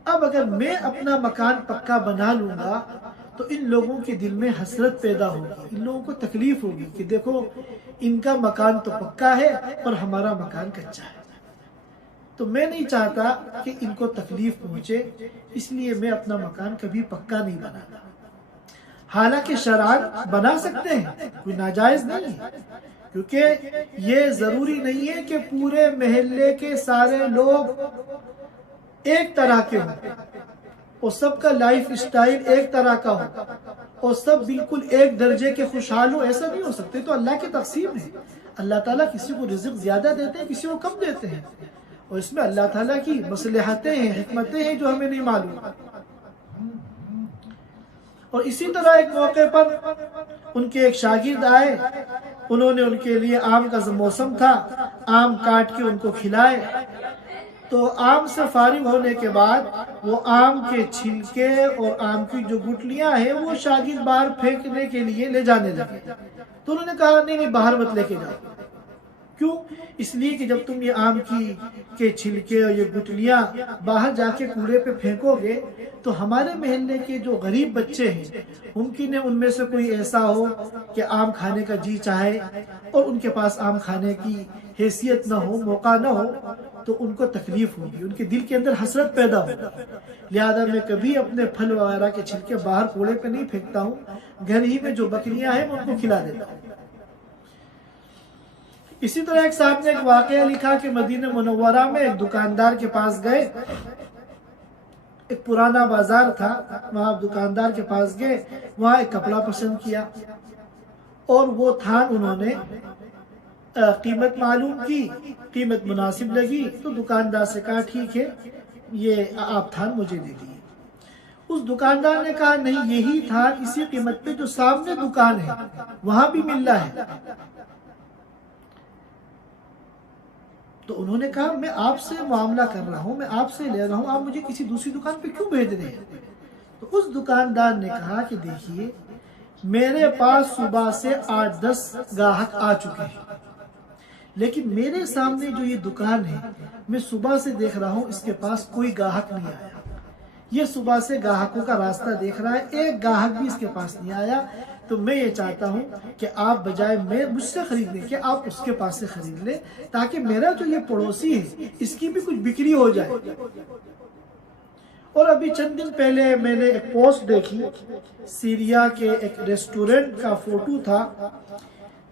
اب اگر میں اپنا مکان پکا بنا لوں گا تو ان لوگوں کے دل میں حسرت پیدا ہوگی، ان لوگوں کو تکلیف ہوگی کہ دیکھو ان کا مکان تو پکا ہے اور ہمارا مکان کچا ہے، تو میں نہیں چاہتا کہ ان کو تکلیف پہنچے، اس لیے میں اپنا مکان کبھی پکا نہیں بناتا۔ حالانکہ شرعاً بنا سکتے ہیں، کوئی ناجائز نہیں ہے، کیونکہ یہ ضروری نہیں ہے کہ پورے محلے کے سارے لوگ ایک طرح کے ہوں اور سب کا لائف اسٹائل ایک طرح کا ہو اور سب بالکل ایک درجے کے خوشحال ہو، ایسا نہیں ہو سکتے، تو اللہ کی تقسیم ہے، اللہ تعالیٰ کسی کو رزق زیادہ دیتے ہیں، کسی کو کم دیتے ہیں، اور اس میں اللہ تعالیٰ کی مصلحتیں ہیں، حکمتیں ہیں جو ہمیں نہیں معلوم۔ اور اسی طرح ایک موقع پر ان کے ایک شاگرد آئے، انہوں نے ان کے لیے آم کا موسم تھا، آم کاٹ کے ان کو کھلائے، تو آم سے فارغ ہونے کے بعد وہ آم کے چھلکے اور آم کی جو گٹلیاں ہیں وہ شاگرد باہر پھینکنے کے لیے لے جانے لگے، تو انہوں نے کہا نہیں باہر مت لے کے جاؤ، کیوں؟ اس لیے کہ جب تم یہ آم کے چھلکے اور یہ گٹلیاں باہر جا کے کوڑے پہ پھینکو گے تو ہمارے محلے کے جو غریب بچے ہیں ممکن ہے ان میں سے کوئی ایسا ہو کہ آم کھانے کا جی چاہے اور ان کے پاس آم کھانے کی حیثیت نہ ہو، موقع نہ ہو، تو ان کو تکلیف ہوگی، ان کے دل کے اندر حسرت پیدا ہوگی، لہذا میں کبھی اپنے پھل وغیرہ کے چھلکے باہر کوڑے پہ نہیں پھینکتا ہوں، گھر ہی میں جو بکریاں ہیں میں ان کو کھلا دیتا ہوں۔ اسی طرح ایک صاحب نے ایک واقعہ لکھا کہ مدینہ منورہ میں ایک دکاندار کے پاس گئے، ایک پرانا بازار تھا، وہاں دکاندار کے پاس گئے، وہاں ایک کپڑا پسند کیا اور وہ تھان انہوں نے قیمت معلوم کی، قیمت مناسب لگی تو دکاندار سے کہا ٹھیک ہے یہ آپ تھان مجھے دے دیے۔ اس دکاندار نے کہا نہیں یہی تھان اسی قیمت پہ جو سامنے دکان ہے وہاں بھی مل رہا ہے، تو انہوں نے کہا میں آپ سے معاملہ کر رہا ہوں، میں آپ سے لے رہا ہوں، آپ مجھے کسی دوسری دکان پہ کیوں بھیج رہے ہیں؟ تو اس دکاندار نے کہا کہ دیکھیے میرے پاس صبح سے 8-10 گاہک آ چکے ہیں، لیکن میرے سامنے جو یہ دکان ہے میں صبح سے دیکھ رہا ہوں اس کے پاس کوئی گاہک نہیں آیا، یہ صبح سے گاہکوں کا راستہ دیکھ رہا ہے، ایک گاہک بھی اس کے پاس نہیں آیا، تو میں یہ چاہتا ہوں کہ آپ بجائے میں مجھ سے خریدنے کے آپ اس کے پاس سے خرید لیں تاکہ میرا جو یہ پڑوسی ہے اس کی بھی کچھ بکری ہو جائے۔ اور ابھی چند دن پہلے میں نے ایک پوسٹ دیکھی، سیریا کے ایک ریسٹورنٹ کا فوٹو تھا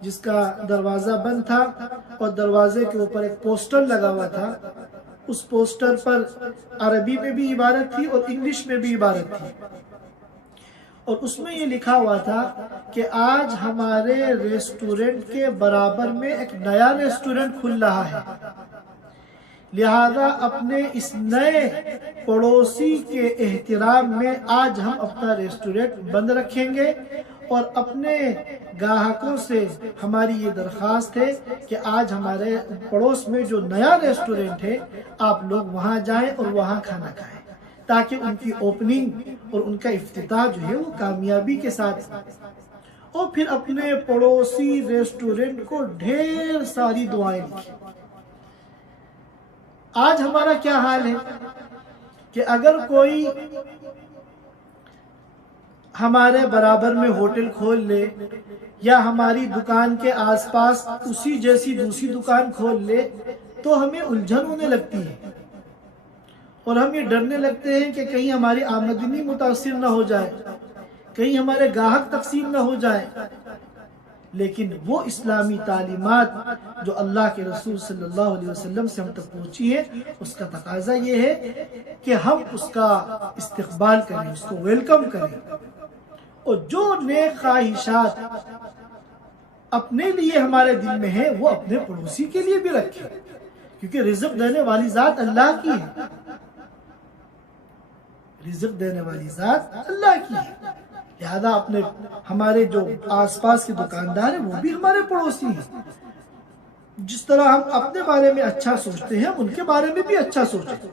جس کا دروازہ بند تھا اور دروازے کے اوپر ایک پوسٹر لگا ہوا تھا، اس پوسٹر پر عربی میں بھی عبارت تھی اور انگلش میں بھی عبارت تھی، اور اس میں یہ لکھا ہوا تھا کہ آج ہمارے ریسٹورنٹ کے برابر میں ایک نیا ریسٹورنٹ کھل رہا ہے، لہذا اپنے اس نئے پڑوسی کے احترام میں آج ہم اپنا ریسٹورینٹ بند رکھیں گے، اور اپنے گاہکوں سے ہماری یہ درخواست ہے کہ آج ہمارے پڑوس میں جو نیا ریسٹورینٹ ہے آپ لوگ وہاں جائیں اور وہاں کھانا کھائیں، تاکہ ان کی اوپننگ اور ان کا افتتاح جو ہے وہ کامیابی کے ساتھ، اور پھر اپنے پڑوسی ریسٹورینٹ کو ڈھیر ساری دعائیں لکھیں۔ آج ہمارا کیا حال ہے کہ اگر کوئی ہمارے برابر میں ہوٹل کھول لے یا ہماری دکان کے آس پاس اسی جیسی دوسری دکان کھول لے تو ہمیں الجھن ہونے لگتی ہے، اور ہم یہ ڈرنے لگتے ہیں کہ کہیں ہماری آمدنی متاثر نہ ہو جائے، کہیں ہمارے گاہک تقسیم نہ ہو جائے۔ لیکن وہ اسلامی تعلیمات جو اللہ کے رسول صلی اللہ علیہ وسلم سے ہم تک پہنچی ہے، اس کا تقاضا یہ ہے کہ ہم اس کا استقبال کریں، اس کو ویلکم کریں، اور جو نیک خواہشات اپنے لیے ہمارے دل میں ہیں وہ اپنے پڑوسی کے لیے بھی رکھیں، کیونکہ رزق دینے والی ذات اللہ کی ہے، رزق دینے والی ذات اللہ کی ہے۔ لہذا اپنے ہمارے جو آس پاس کے دکاندار ہیں وہ بھی ہمارے پڑوسی ہیں، جس طرح ہم اپنے بارے میں اچھا سوچتے ہیں ان کے بارے میں بھی اچھا سوچیں۔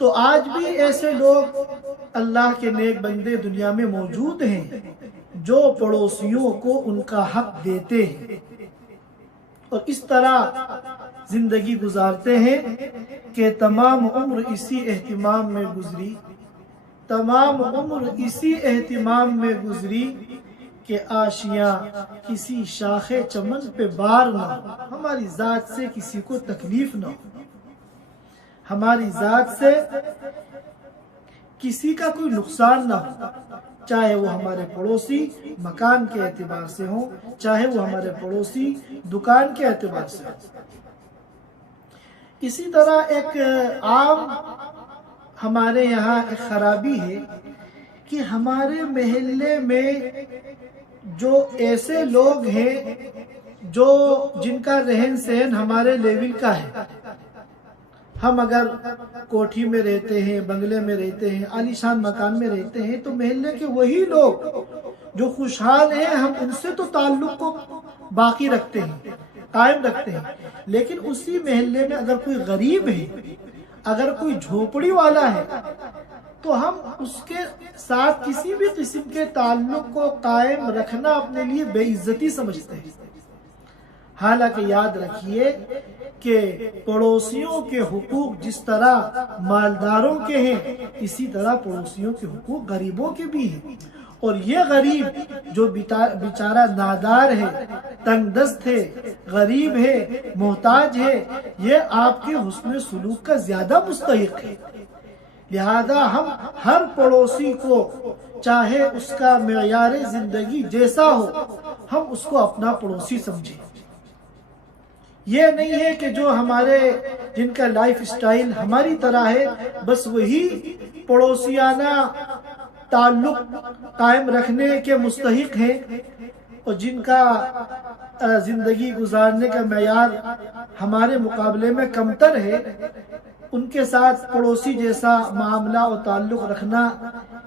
تو آج بھی ایسے لوگ اللہ کے نیک بندے دنیا میں موجود ہیں جو پڑوسیوں کو ان کا حق دیتے ہیں، اور اس طرح زندگی گزارتے ہیں کہ تمام عمر اسی اہتمام میں گزری، تمام عمر اسی اہتمام میں گزری کہ آشیاں کسی شاخ چمن پہ بار نہ ہو، ہماری ذات سے کسی کو تکلیف نہ ہو، ہماری ذات سے کسی کا کوئی نقصان نہ ہو، چاہے وہ ہمارے پڑوسی مکان کے اعتبار سے ہوں، چاہے وہ ہمارے پڑوسی دکان کے اعتبار سے ہوں۔ اسی طرح ایک عام ہمارے یہاں ایک خرابی ہے کہ ہمارے محلے میں جو ایسے لوگ ہیں جن کا رہن سہن ہمارے لیول کا ہے، ہم اگر کوٹھی میں رہتے ہیں، بنگلے میں رہتے ہیں، عالی شان مکان میں رہتے ہیں، تو محلے کے وہی لوگ جو خوشحال ہیں ہم ان سے تو تعلق کو باقی رکھتے ہیں، قائم رکھتے ہیں، لیکن اسی محلے میں اگر کوئی غریب ہے، اگر کوئی جھوپڑی والا ہے، تو ہم اس کے ساتھ کسی بھی قسم کے تعلق کو قائم رکھنا اپنے لیے بے عزتی سمجھتے ہیں۔ حالانکہ یاد رکھیے کہ پڑوسیوں کے حقوق جس طرح مالداروں کے ہیں، اسی طرح پڑوسیوں کے حقوق غریبوں کے بھی ہیں، اور یہ غریب جو بیچارہ نادار ہے، تنگ دست ہے، غریب ہے، محتاج ہے، یہ آپ کے حسن سلوک کا زیادہ مستحق ہے۔ لہذا ہم ہر پڑوسی کو، چاہے اس کا معیار زندگی جیسا ہو، ہم اس کو اپنا پڑوسی سمجھیں۔ یہ نہیں ہے کہ جو ہمارے جن کا لائف سٹائل ہماری طرح ہے بس وہی پڑوسیانہ تعلق قائم رکھنے کے مستحق ہیں، اور جن کا زندگی گزارنے کا معیار ہمارے مقابلے میں کمتر ہے، ان کے ساتھ پڑوسی جیسا معاملہ اور تعلق رکھنا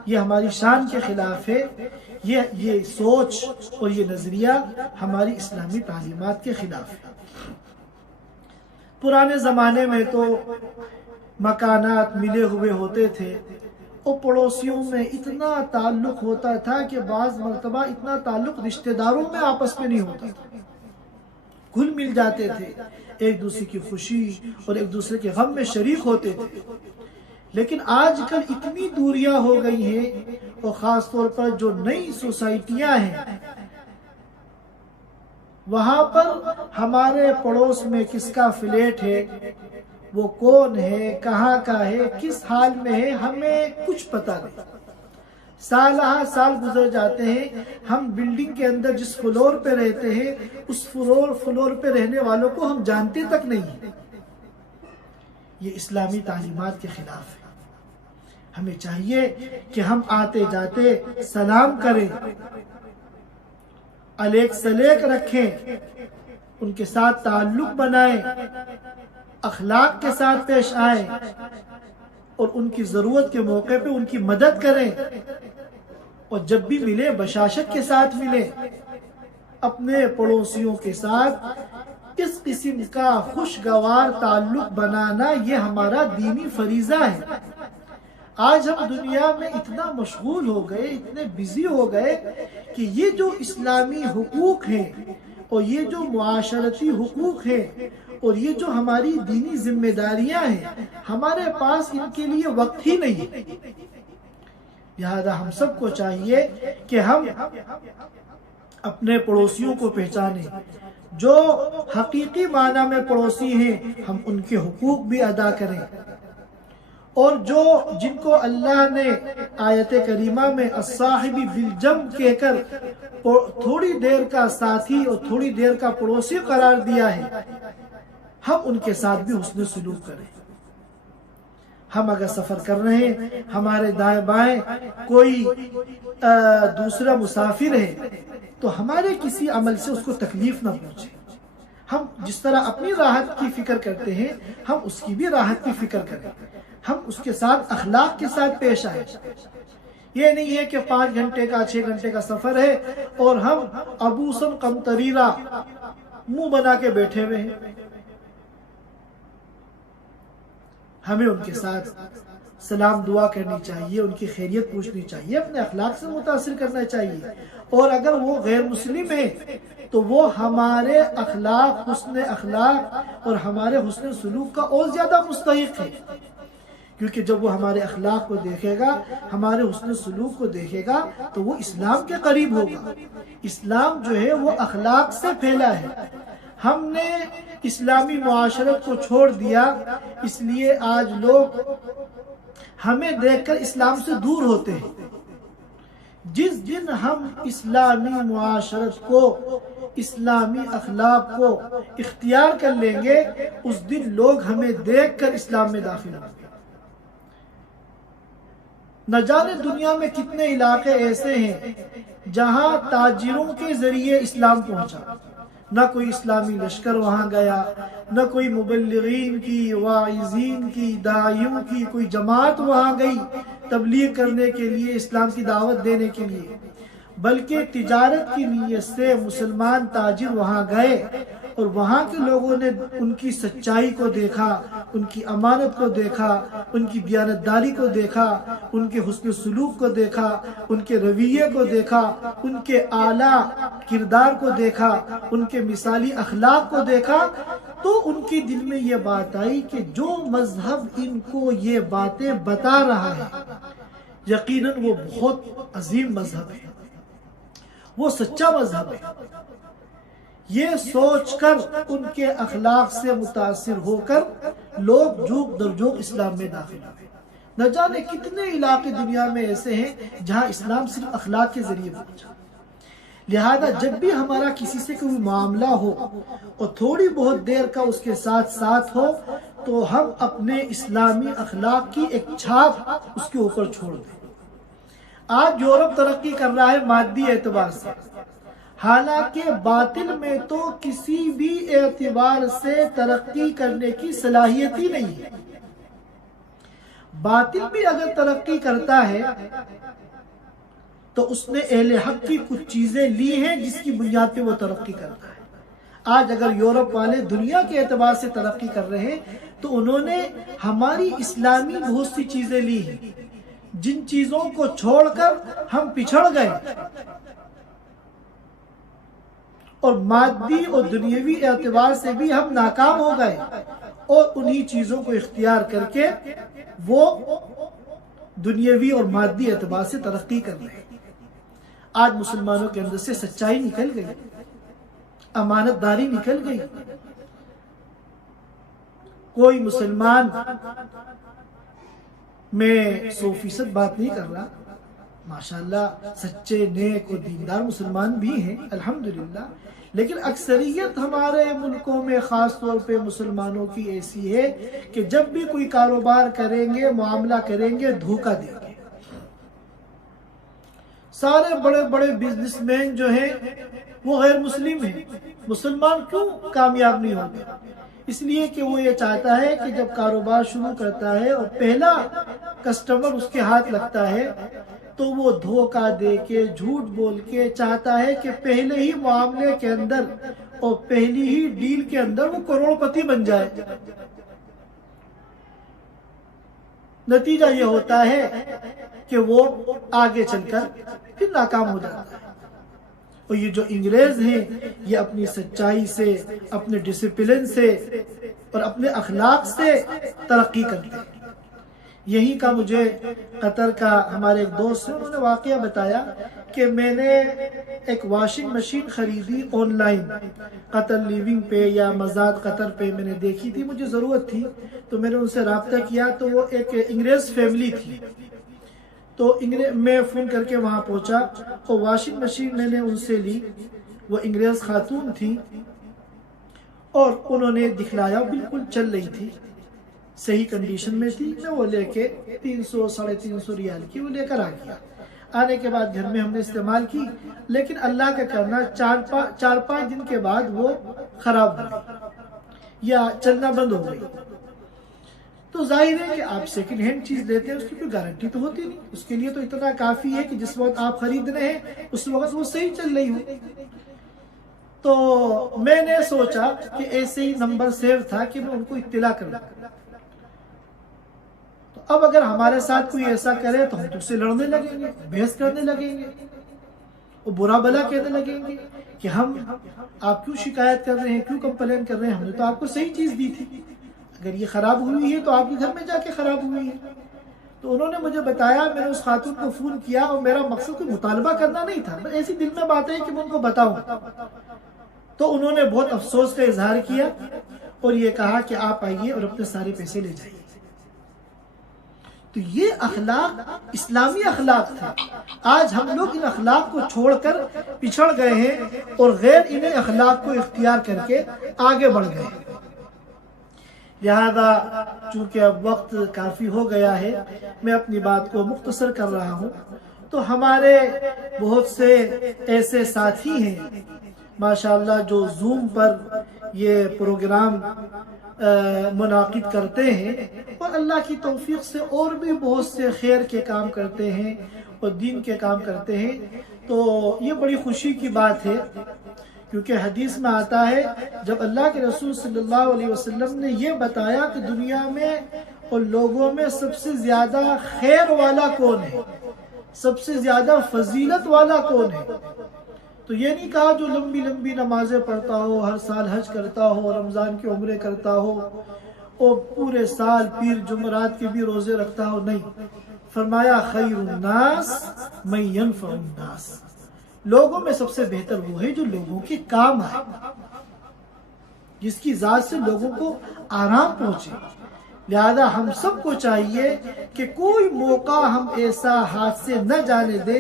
یہ ہماری شان کے خلاف ہے، یہ سوچ اور یہ نظریہ ہماری اسلامی تعلیمات کے خلاف ہے۔ پرانے زمانے میں تو مکانات ملے ہوئے ہوتے تھے، اور پڑوسیوں میں اتنا تعلق ہوتا تھا کہ بعض مرتبہ اتنا تعلق رشتہ داروں میں آپس میں نہیں ہوتا تھا، گھل مل جاتے تھے، ایک دوسرے کی خوشی اور ایک دوسرے کے غم میں شریک ہوتے تھے۔ لیکن آج کل اتنی دوریاں ہو گئی ہیں، اور خاص طور پر جو نئی سوسائٹیاں ہیں وہاں پر ہمارے پڑوس میں کس کا فلیٹ ہے، وہ کون ہے، کہاں کا ہے، کس حال میں ہے، ہمیں کچھ پتہ نہیں۔ سالہ سال گزر جاتے ہیں، ہم بلڈنگ کے اندر جس فلور پہ رہتے ہیں اس فلور پہ رہنے والوں کو ہم جانتے تک نہیں ہیں۔ یہ اسلامی تعلیمات کے خلاف ہے۔ ہمیں چاہیے کہ ہم آتے جاتے سلام کریں، علیک سلیک رکھیں، ان کے ساتھ تعلق بنائیں، اخلاق کے ساتھ پیش آئیں اور ان کی ضرورت کے موقع پہ ان کی مدد کریں، اور جب بھی ملے بشاشت کے ساتھ ملے۔ اپنے پڑوسیوں کے ساتھ اس قسم کا خوشگوار تعلق بنانا یہ ہمارا دینی فریضہ ہے۔ آج ہم دنیا میں اتنا مشغول ہو گئے، اتنے بزی ہو گئے کہ یہ جو اسلامی حقوق ہیں اور یہ جو معاشرتی حقوق ہیں اور یہ جو ہماری دینی ذمہ داریاں ہیں، ہمارے پاس ان کے لیے وقت ہی نہیں ہے۔ لہذا ہم سب کو چاہیے کہ ہم اپنے پڑوسیوں کو پہچانیں، جو حقیقی معنی میں پڑوسی ہیں ہم ان کے حقوق بھی ادا کریں، اور جن کو اللہ نے آیت کریمہ میں الصاحب بالجنب کہہ کر تھوڑی دیر کا ساتھی اور تھوڑی دیر کا پڑوسی قرار دیا ہے، ہم ان کے ساتھ بھی حسن سلوک کریں۔ ہم اگر سفر کر رہے ہیں، ہمارے دائیں بائیں کوئی دوسرا مسافر ہے تو ہمارے کسی عمل سے اس کو تکلیف نہ پہنچے۔ ہم جس طرح اپنی راحت کی فکر کرتے ہیں ہم اس کی بھی راحت کی فکر کریں، ہم اس کے ساتھ اخلاق کے ساتھ پیش آئیں۔ یہ نہیں ہے کہ 5 گھنٹے کا 6 گھنٹے کا سفر ہے اور ہم ابوسن قمطریرہ منہ بنا کے بیٹھے ہوئے ہیں۔ ہمیں ان کے ساتھ سلام دعا کرنی چاہیے، ان کی خیریت پوچھنی چاہیے، اپنے اخلاق سے متاثر کرنا چاہیے، اور اگر وہ غیر مسلم ہے تو وہ ہمارے اخلاق، حسن اخلاق اور ہمارے حسن سلوک کا اور زیادہ مستحق ہے، کیونکہ جب وہ ہمارے اخلاق کو دیکھے گا، ہمارے حسن سلوک کو دیکھے گا تو وہ اسلام کے قریب ہوگا۔ اسلام جو ہے وہ اخلاق سے پھیلا ہے۔ ہم نے اسلامی معاشرت کو چھوڑ دیا، اس لیے آج لوگ ہمیں دیکھ کر اسلام سے دور ہوتے ہیں۔ جس دن ہم اسلامی معاشرت کو، اسلامی اخلاق کو اختیار کر لیں گے، اس دن لوگ ہمیں دیکھ کر اسلام میں داخل ہوں گے۔ نہ جانے دنیا میں کتنے علاقے ایسے ہیں جہاں تاجروں کے ذریعے اسلام پہنچا، نہ کوئی اسلامی لشکر وہاں گیا، نہ کوئی مبلغین کی، واعظین کی، داعیوں کی کوئی جماعت وہاں گئی تبلیغ کرنے کے لیے، اسلام کی دعوت دینے کے لیے، بلکہ تجارت کی نیت سے مسلمان تاجر وہاں گئے اور وہاں کے لوگوں نے ان کی سچائی کو دیکھا، ان کی امانت کو دیکھا، ان کی دیانتداری کو دیکھا، ان کے حسن سلوک کو دیکھا، ان کے رویے کو دیکھا، ان کے اعلیٰ کردار کو دیکھا، ان کے مثالی اخلاق کو دیکھا، تو ان کے دل میں یہ بات آئی کہ جو مذہب ان کو یہ باتیں بتا رہا ہے یقیناً وہ بہت عظیم مذہب ہے، وہ سچا مذہب ہے۔ یہ سوچ کر ان کے اخلاق سے متاثر ہو کر لوگ جوق در جوق اسلام میں داخل ہوئے۔ نہ جانے کتنے علاقے دنیا میں ایسے ہیں جہاں اسلام صرف اخلاق کے ذریعے پہنچا۔ لہذا جب بھی ہمارا کسی سے کوئی معاملہ ہو اور تھوڑی بہت دیر کا اس کے ساتھ ہو تو ہم اپنے اسلامی اخلاق کی ایک چھاپ اس کے اوپر چھوڑ دیں۔ آج یورپ ترقی کر رہا ہے مادی اعتبار سے، حالانکہ باطل میں تو کسی بھی اعتبار سے ترقی کرنے کی صلاحیت ہی نہیں ہے۔ باطل بھی اگر ترقی کرتا ہے تو اس نے اہل حق کی کچھ چیزیں لی ہیں جس کی بنیاد پہ وہ ترقی کرتا ہے۔ آج اگر یورپ والے دنیا کے اعتبار سے ترقی کر رہے ہیں تو انہوں نے ہماری اسلامی بہت سی چیزیں لی ہیں، جن چیزوں کو چھوڑ کر ہم پچھڑ گئے اور مادی اور دنیاوی اعتبار سے بھی ہم ناکام ہو گئے، اور انہی چیزوں کو اختیار کر کے وہ دنیاوی اور مادی اعتبار سے ترقی کر رہے ہیں۔ آج مسلمانوں کے اندر سے سچائی نکل گئی، امانت داری نکل گئی۔ کوئی مسلمان، میں 100% بات نہیں کر رہا، ماشاءاللہ سچے نیک و دیندار مسلمان بھی ہیں الحمدللہ، لیکن اکثریت ہمارے ملکوں میں خاص طور پہ مسلمانوں کی ایسی ہے کہ جب بھی کوئی کاروبار کریں گے، معاملہ کریں گے، دھوکہ دیں گے۔ سارے بڑے بڑے بزنس مین جو ہیں وہ غیر مسلم ہیں، مسلمان کیوں کامیاب نہیں ہوگا؟ اس لیے کہ وہ یہ چاہتا ہے کہ جب کاروبار شروع کرتا ہے اور پہلا کسٹمر اس کے ہاتھ لگتا ہے تو وہ دھوکہ دے کے جھوٹ بول کے چاہتا ہے کہ پہلے ہی معاملے کے اندر اور پہلی ہی ڈیل کے اندر وہ کروڑ پتی بن جائے۔ نتیجہ یہ ہوتا ہے کہ وہ آگے چل کر پھر ناکام ہو جاتا ہے۔ اور یہ جو انگریز ہیں یہ اپنی سچائی سے، اپنے ڈسپلن سے اور اپنے اخلاق سے ترقی کرتے ہیں۔ یہی کا مجھے قطر کا ہمارے ایک دوست ہیں، انہوں نے واقعہ بتایا کہ میں نے ایک واشنگ مشین خریدی آن لائن، قطر لیونگ پہ یا مزاد قطر پہ میں نے دیکھی تھی، مجھے ضرورت تھی تو میں نے ان سے رابطہ کیا، تو وہ ایک انگریز فیملی تھی، تو میں فون کر کے وہاں پہنچا اور واشنگ مشین میں نے ان سے لی، وہ انگریز خاتون تھی اور انہوں نے دکھلایا، بالکل چل رہی تھی، صحیح کنڈیشن میں تھی۔ میں وہ لے کے 300 ساڑھے 300 ریال کی وہ لے کر آ گیا۔ آنے کے بعد گھر میں ہم نے استعمال کی، لیکن اللہ کا کرنا 4-5 دن کے بعد وہ خراب ہو گئی یا چلنا بند ہو گئی۔ تو ظاہر ہے کہ آپ سیکنڈ ہینڈ چیز لیتے ہیں، اس کی کوئی گارنٹی تو ہوتی نہیں، اس کے لیے تو اتنا کافی ہے کہ جس وقت آپ خرید رہے ہیں اس وقت وہ صحیح چل رہی ہو۔ تو میں نے سوچا کہ ایسے ہی نمبر سیو تھا کہ میں ان کو اطلاع کروں۔ تو اب اگر ہمارے ساتھ کوئی ایسا کرے تو ہم تو اسے لڑنے لگیں گے، بحث کرنے لگیں گے اور برا بلا کہنے لگیں گے کہ ہم آپ کیوں شکایت کر رہے ہیں، کیوں کمپلین کر رہے ہیں، ہم نے تو آپ کو صحیح چیز دی تھی، اگر یہ خراب ہوئی ہے تو آپ کے گھر میں جا کے خراب ہوئی ہے۔ تو انہوں نے مجھے بتایا، میں نے اس خاتون کو فون کیا اور میرا مقصد کوئی مطالبہ کرنا نہیں تھا، ایسی دل میں بات ہے کہ میں ان کو بتاؤں۔ تو انہوں نے بہت افسوس کا اظہار کیا اور یہ کہا کہ آپ آئیے اور اپنے سارے پیسے لے جائیے۔ تو یہ اخلاق اسلامی اخلاق تھا۔ آج ہم لوگ ان اخلاق کو چھوڑ کر پچھڑ گئے ہیں اور غیر انہیں اخلاق کو اختیار کر کے آگے بڑھ گئے ہیں۔ لہذا چونکہ اب وقت کافی ہو گیا ہے، میں اپنی بات کو مختصر کر رہا ہوں۔ تو ہمارے بہت سے ایسے ساتھی ہیں ماشاءاللہ جو زوم پر یہ پروگرام منعقد کرتے ہیں اور اللہ کی توفیق سے اور بھی بہت سے خیر کے کام کرتے ہیں اور دین کے کام کرتے ہیں۔ تو یہ بڑی خوشی کی بات ہے، کیونکہ حدیث میں آتا ہے جب اللہ کے رسول صلی اللہ علیہ وسلم نے یہ بتایا کہ دنیا میں اور لوگوں میں سب سے زیادہ خیر والا کون ہے، سب سے زیادہ فضیلت والا کون ہے، تو یہ نہیں کہا جو لمبی لمبی نمازیں پڑھتا ہو، ہر سال حج کرتا ہو، رمضان کے عمرے کرتا ہو اور پورے سال پیر جمعرات کے بھی روزے رکھتا ہو، نہیں، فرمایا خیر الناس من ينفع الناس، لوگوں میں سب سے بہتر وہ ہے جو لوگوں کے کام آئے، جس کی ذات سے لوگوں کو آرام پہنچے۔ لہذا ہم سب کو چاہیے کہ کوئی موقع ہم ایسا ہاتھ سے نہ جانے دے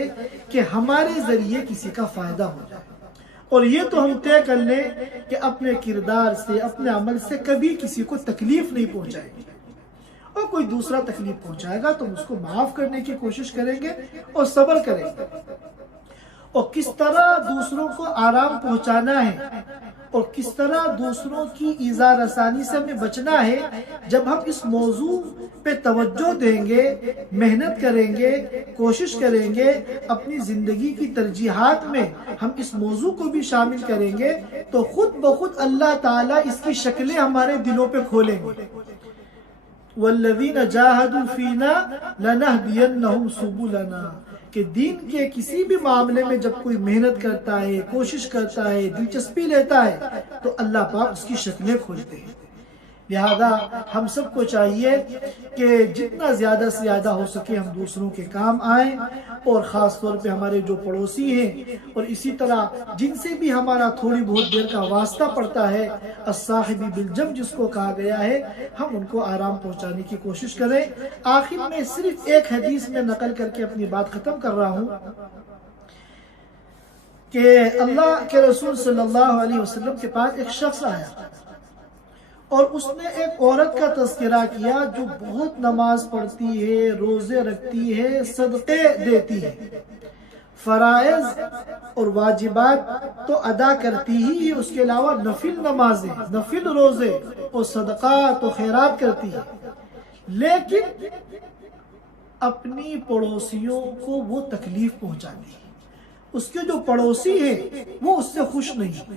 کہ ہمارے ذریعے کسی کا فائدہ ہو جائے، اور یہ تو ہم طے کر لیں کہ اپنے کردار سے، اپنے عمل سے کبھی کسی کو تکلیف نہیں پہنچائیں گے، اور کوئی دوسرا تکلیف پہنچائے گا تو ہم اس کو معاف کرنے کی کوشش کریں گے اور صبر کریں گے۔ اور کس طرح دوسروں کو آرام پہنچانا ہے اور کس طرح دوسروں کی ایذا رسانی سے ہمیں بچنا ہے، جب ہم اس موضوع پہ توجہ دیں گے، محنت کریں گے، کوشش کریں گے، اپنی زندگی کی ترجیحات میں ہم اس موضوع کو بھی شامل کریں گے، تو خود بخود اللہ تعالیٰ اس کی شکلیں ہمارے دلوں پہ کھولیں گے۔ وَالَّذِينَ جَاهَدُوا فِينَا لَنَهْدِيَنَّهُمْ سُبُلَنَا، کہ دین کے کسی بھی معاملے میں جب کوئی محنت کرتا ہے، کوشش کرتا ہے، دلچسپی لیتا ہے تو اللہ پاک اس کی شکلیں کھولتے ہیں۔ لہذا ہم سب کو چاہیے کہ جتنا زیادہ سے زیادہ ہو سکے ہم دوسروں کے کام آئیں، اور خاص طور پہ ہمارے جو پڑوسی ہیں اور اسی طرح جن سے بھی ہمارا تھوڑی بہت دیر کا واسطہ پڑتا ہے، الصاحب بالجنب جس کو کہا گیا ہے، ہم ان کو آرام پہنچانے کی کوشش کریں۔ آخر میں صرف ایک حدیث میں نقل کر کے اپنی بات ختم کر رہا ہوں کہ اللہ کے رسول صلی اللہ علیہ وسلم کے پاس ایک شخص آیا اور اس نے ایک عورت کا تذکرہ کیا جو بہت نماز پڑھتی ہے، روزے رکھتی ہے، صدقے دیتی ہے۔ فرائض اور واجبات تو ادا کرتی ہی، اس کے علاوہ نفل نمازیں، نفل روزے اور صدقات و خیرات کرتی ہے، لیکن اپنی پڑوسیوں کو وہ تکلیف پہنچاتی ہے، اس کے جو پڑوسی ہے وہ اس سے خوش نہیں۔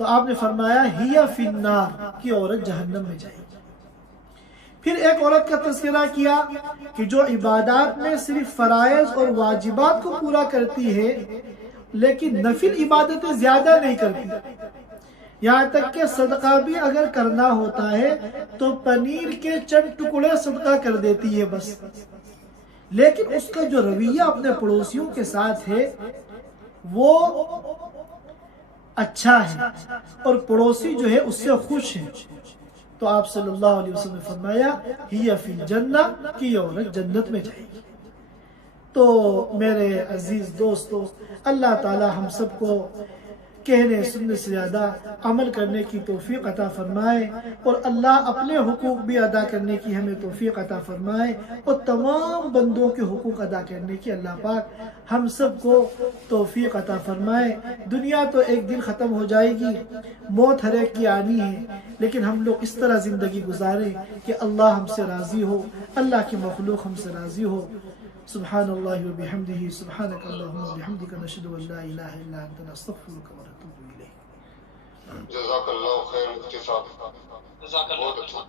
تو آپ نے فرمایا ہی فی النار، کی عورت جہنم میں جائے گی۔ پھر ایک عورت کا تذکرہ کیا کہ جو عبادات میں صرف فرائض اور واجبات کو پورا کرتی ہے لیکن نفل عبادتیں زیادہ نہیں کرتی، یہاں تک کہ صدقہ بھی اگر کرنا ہوتا ہے تو پنیر کے چند ٹکڑے صدقہ کر دیتی ہے بس، لیکن اس کا جو رویہ اپنے پڑوسیوں کے ساتھ ہے وہ اچھا ہے اور پڑوسی جو ہے اس سے خوش ہے۔ تو آپ صلی اللہ علیہ وسلم نے فرمایا ہی فی الجنہ، کی عورت جنت میں جائے گی۔ تو میرے عزیز دوستو، اللہ تعالی ہم سب کو کہنے سننے سے زیادہ عمل کرنے کی توفیق عطا فرمائے، اور اللہ اپنے حقوق بھی ادا کرنے کی ہمیں توفیق عطا فرمائے، اور تمام بندوں کے حقوق ادا کرنے کی اللہ پاک ہم سب کو توفیق عطا فرمائے۔ دنیا تو ایک دن ختم ہو جائے گی، موت ہر ایک کی آنی ہے، لیکن ہم لوگ اس طرح زندگی گزاریں کہ اللہ ہم سے راضی ہو، اللہ کی مخلوق ہم سے راضی ہو۔ سبحان اللہ و بحمدہ، سبحانک اللہم و بحمدک، نشہد ان لا الہ الا انت، نستغفرک و نتوب الیک۔ جزاک اللہ خیر مفتی صاحب، بہت اچھا۔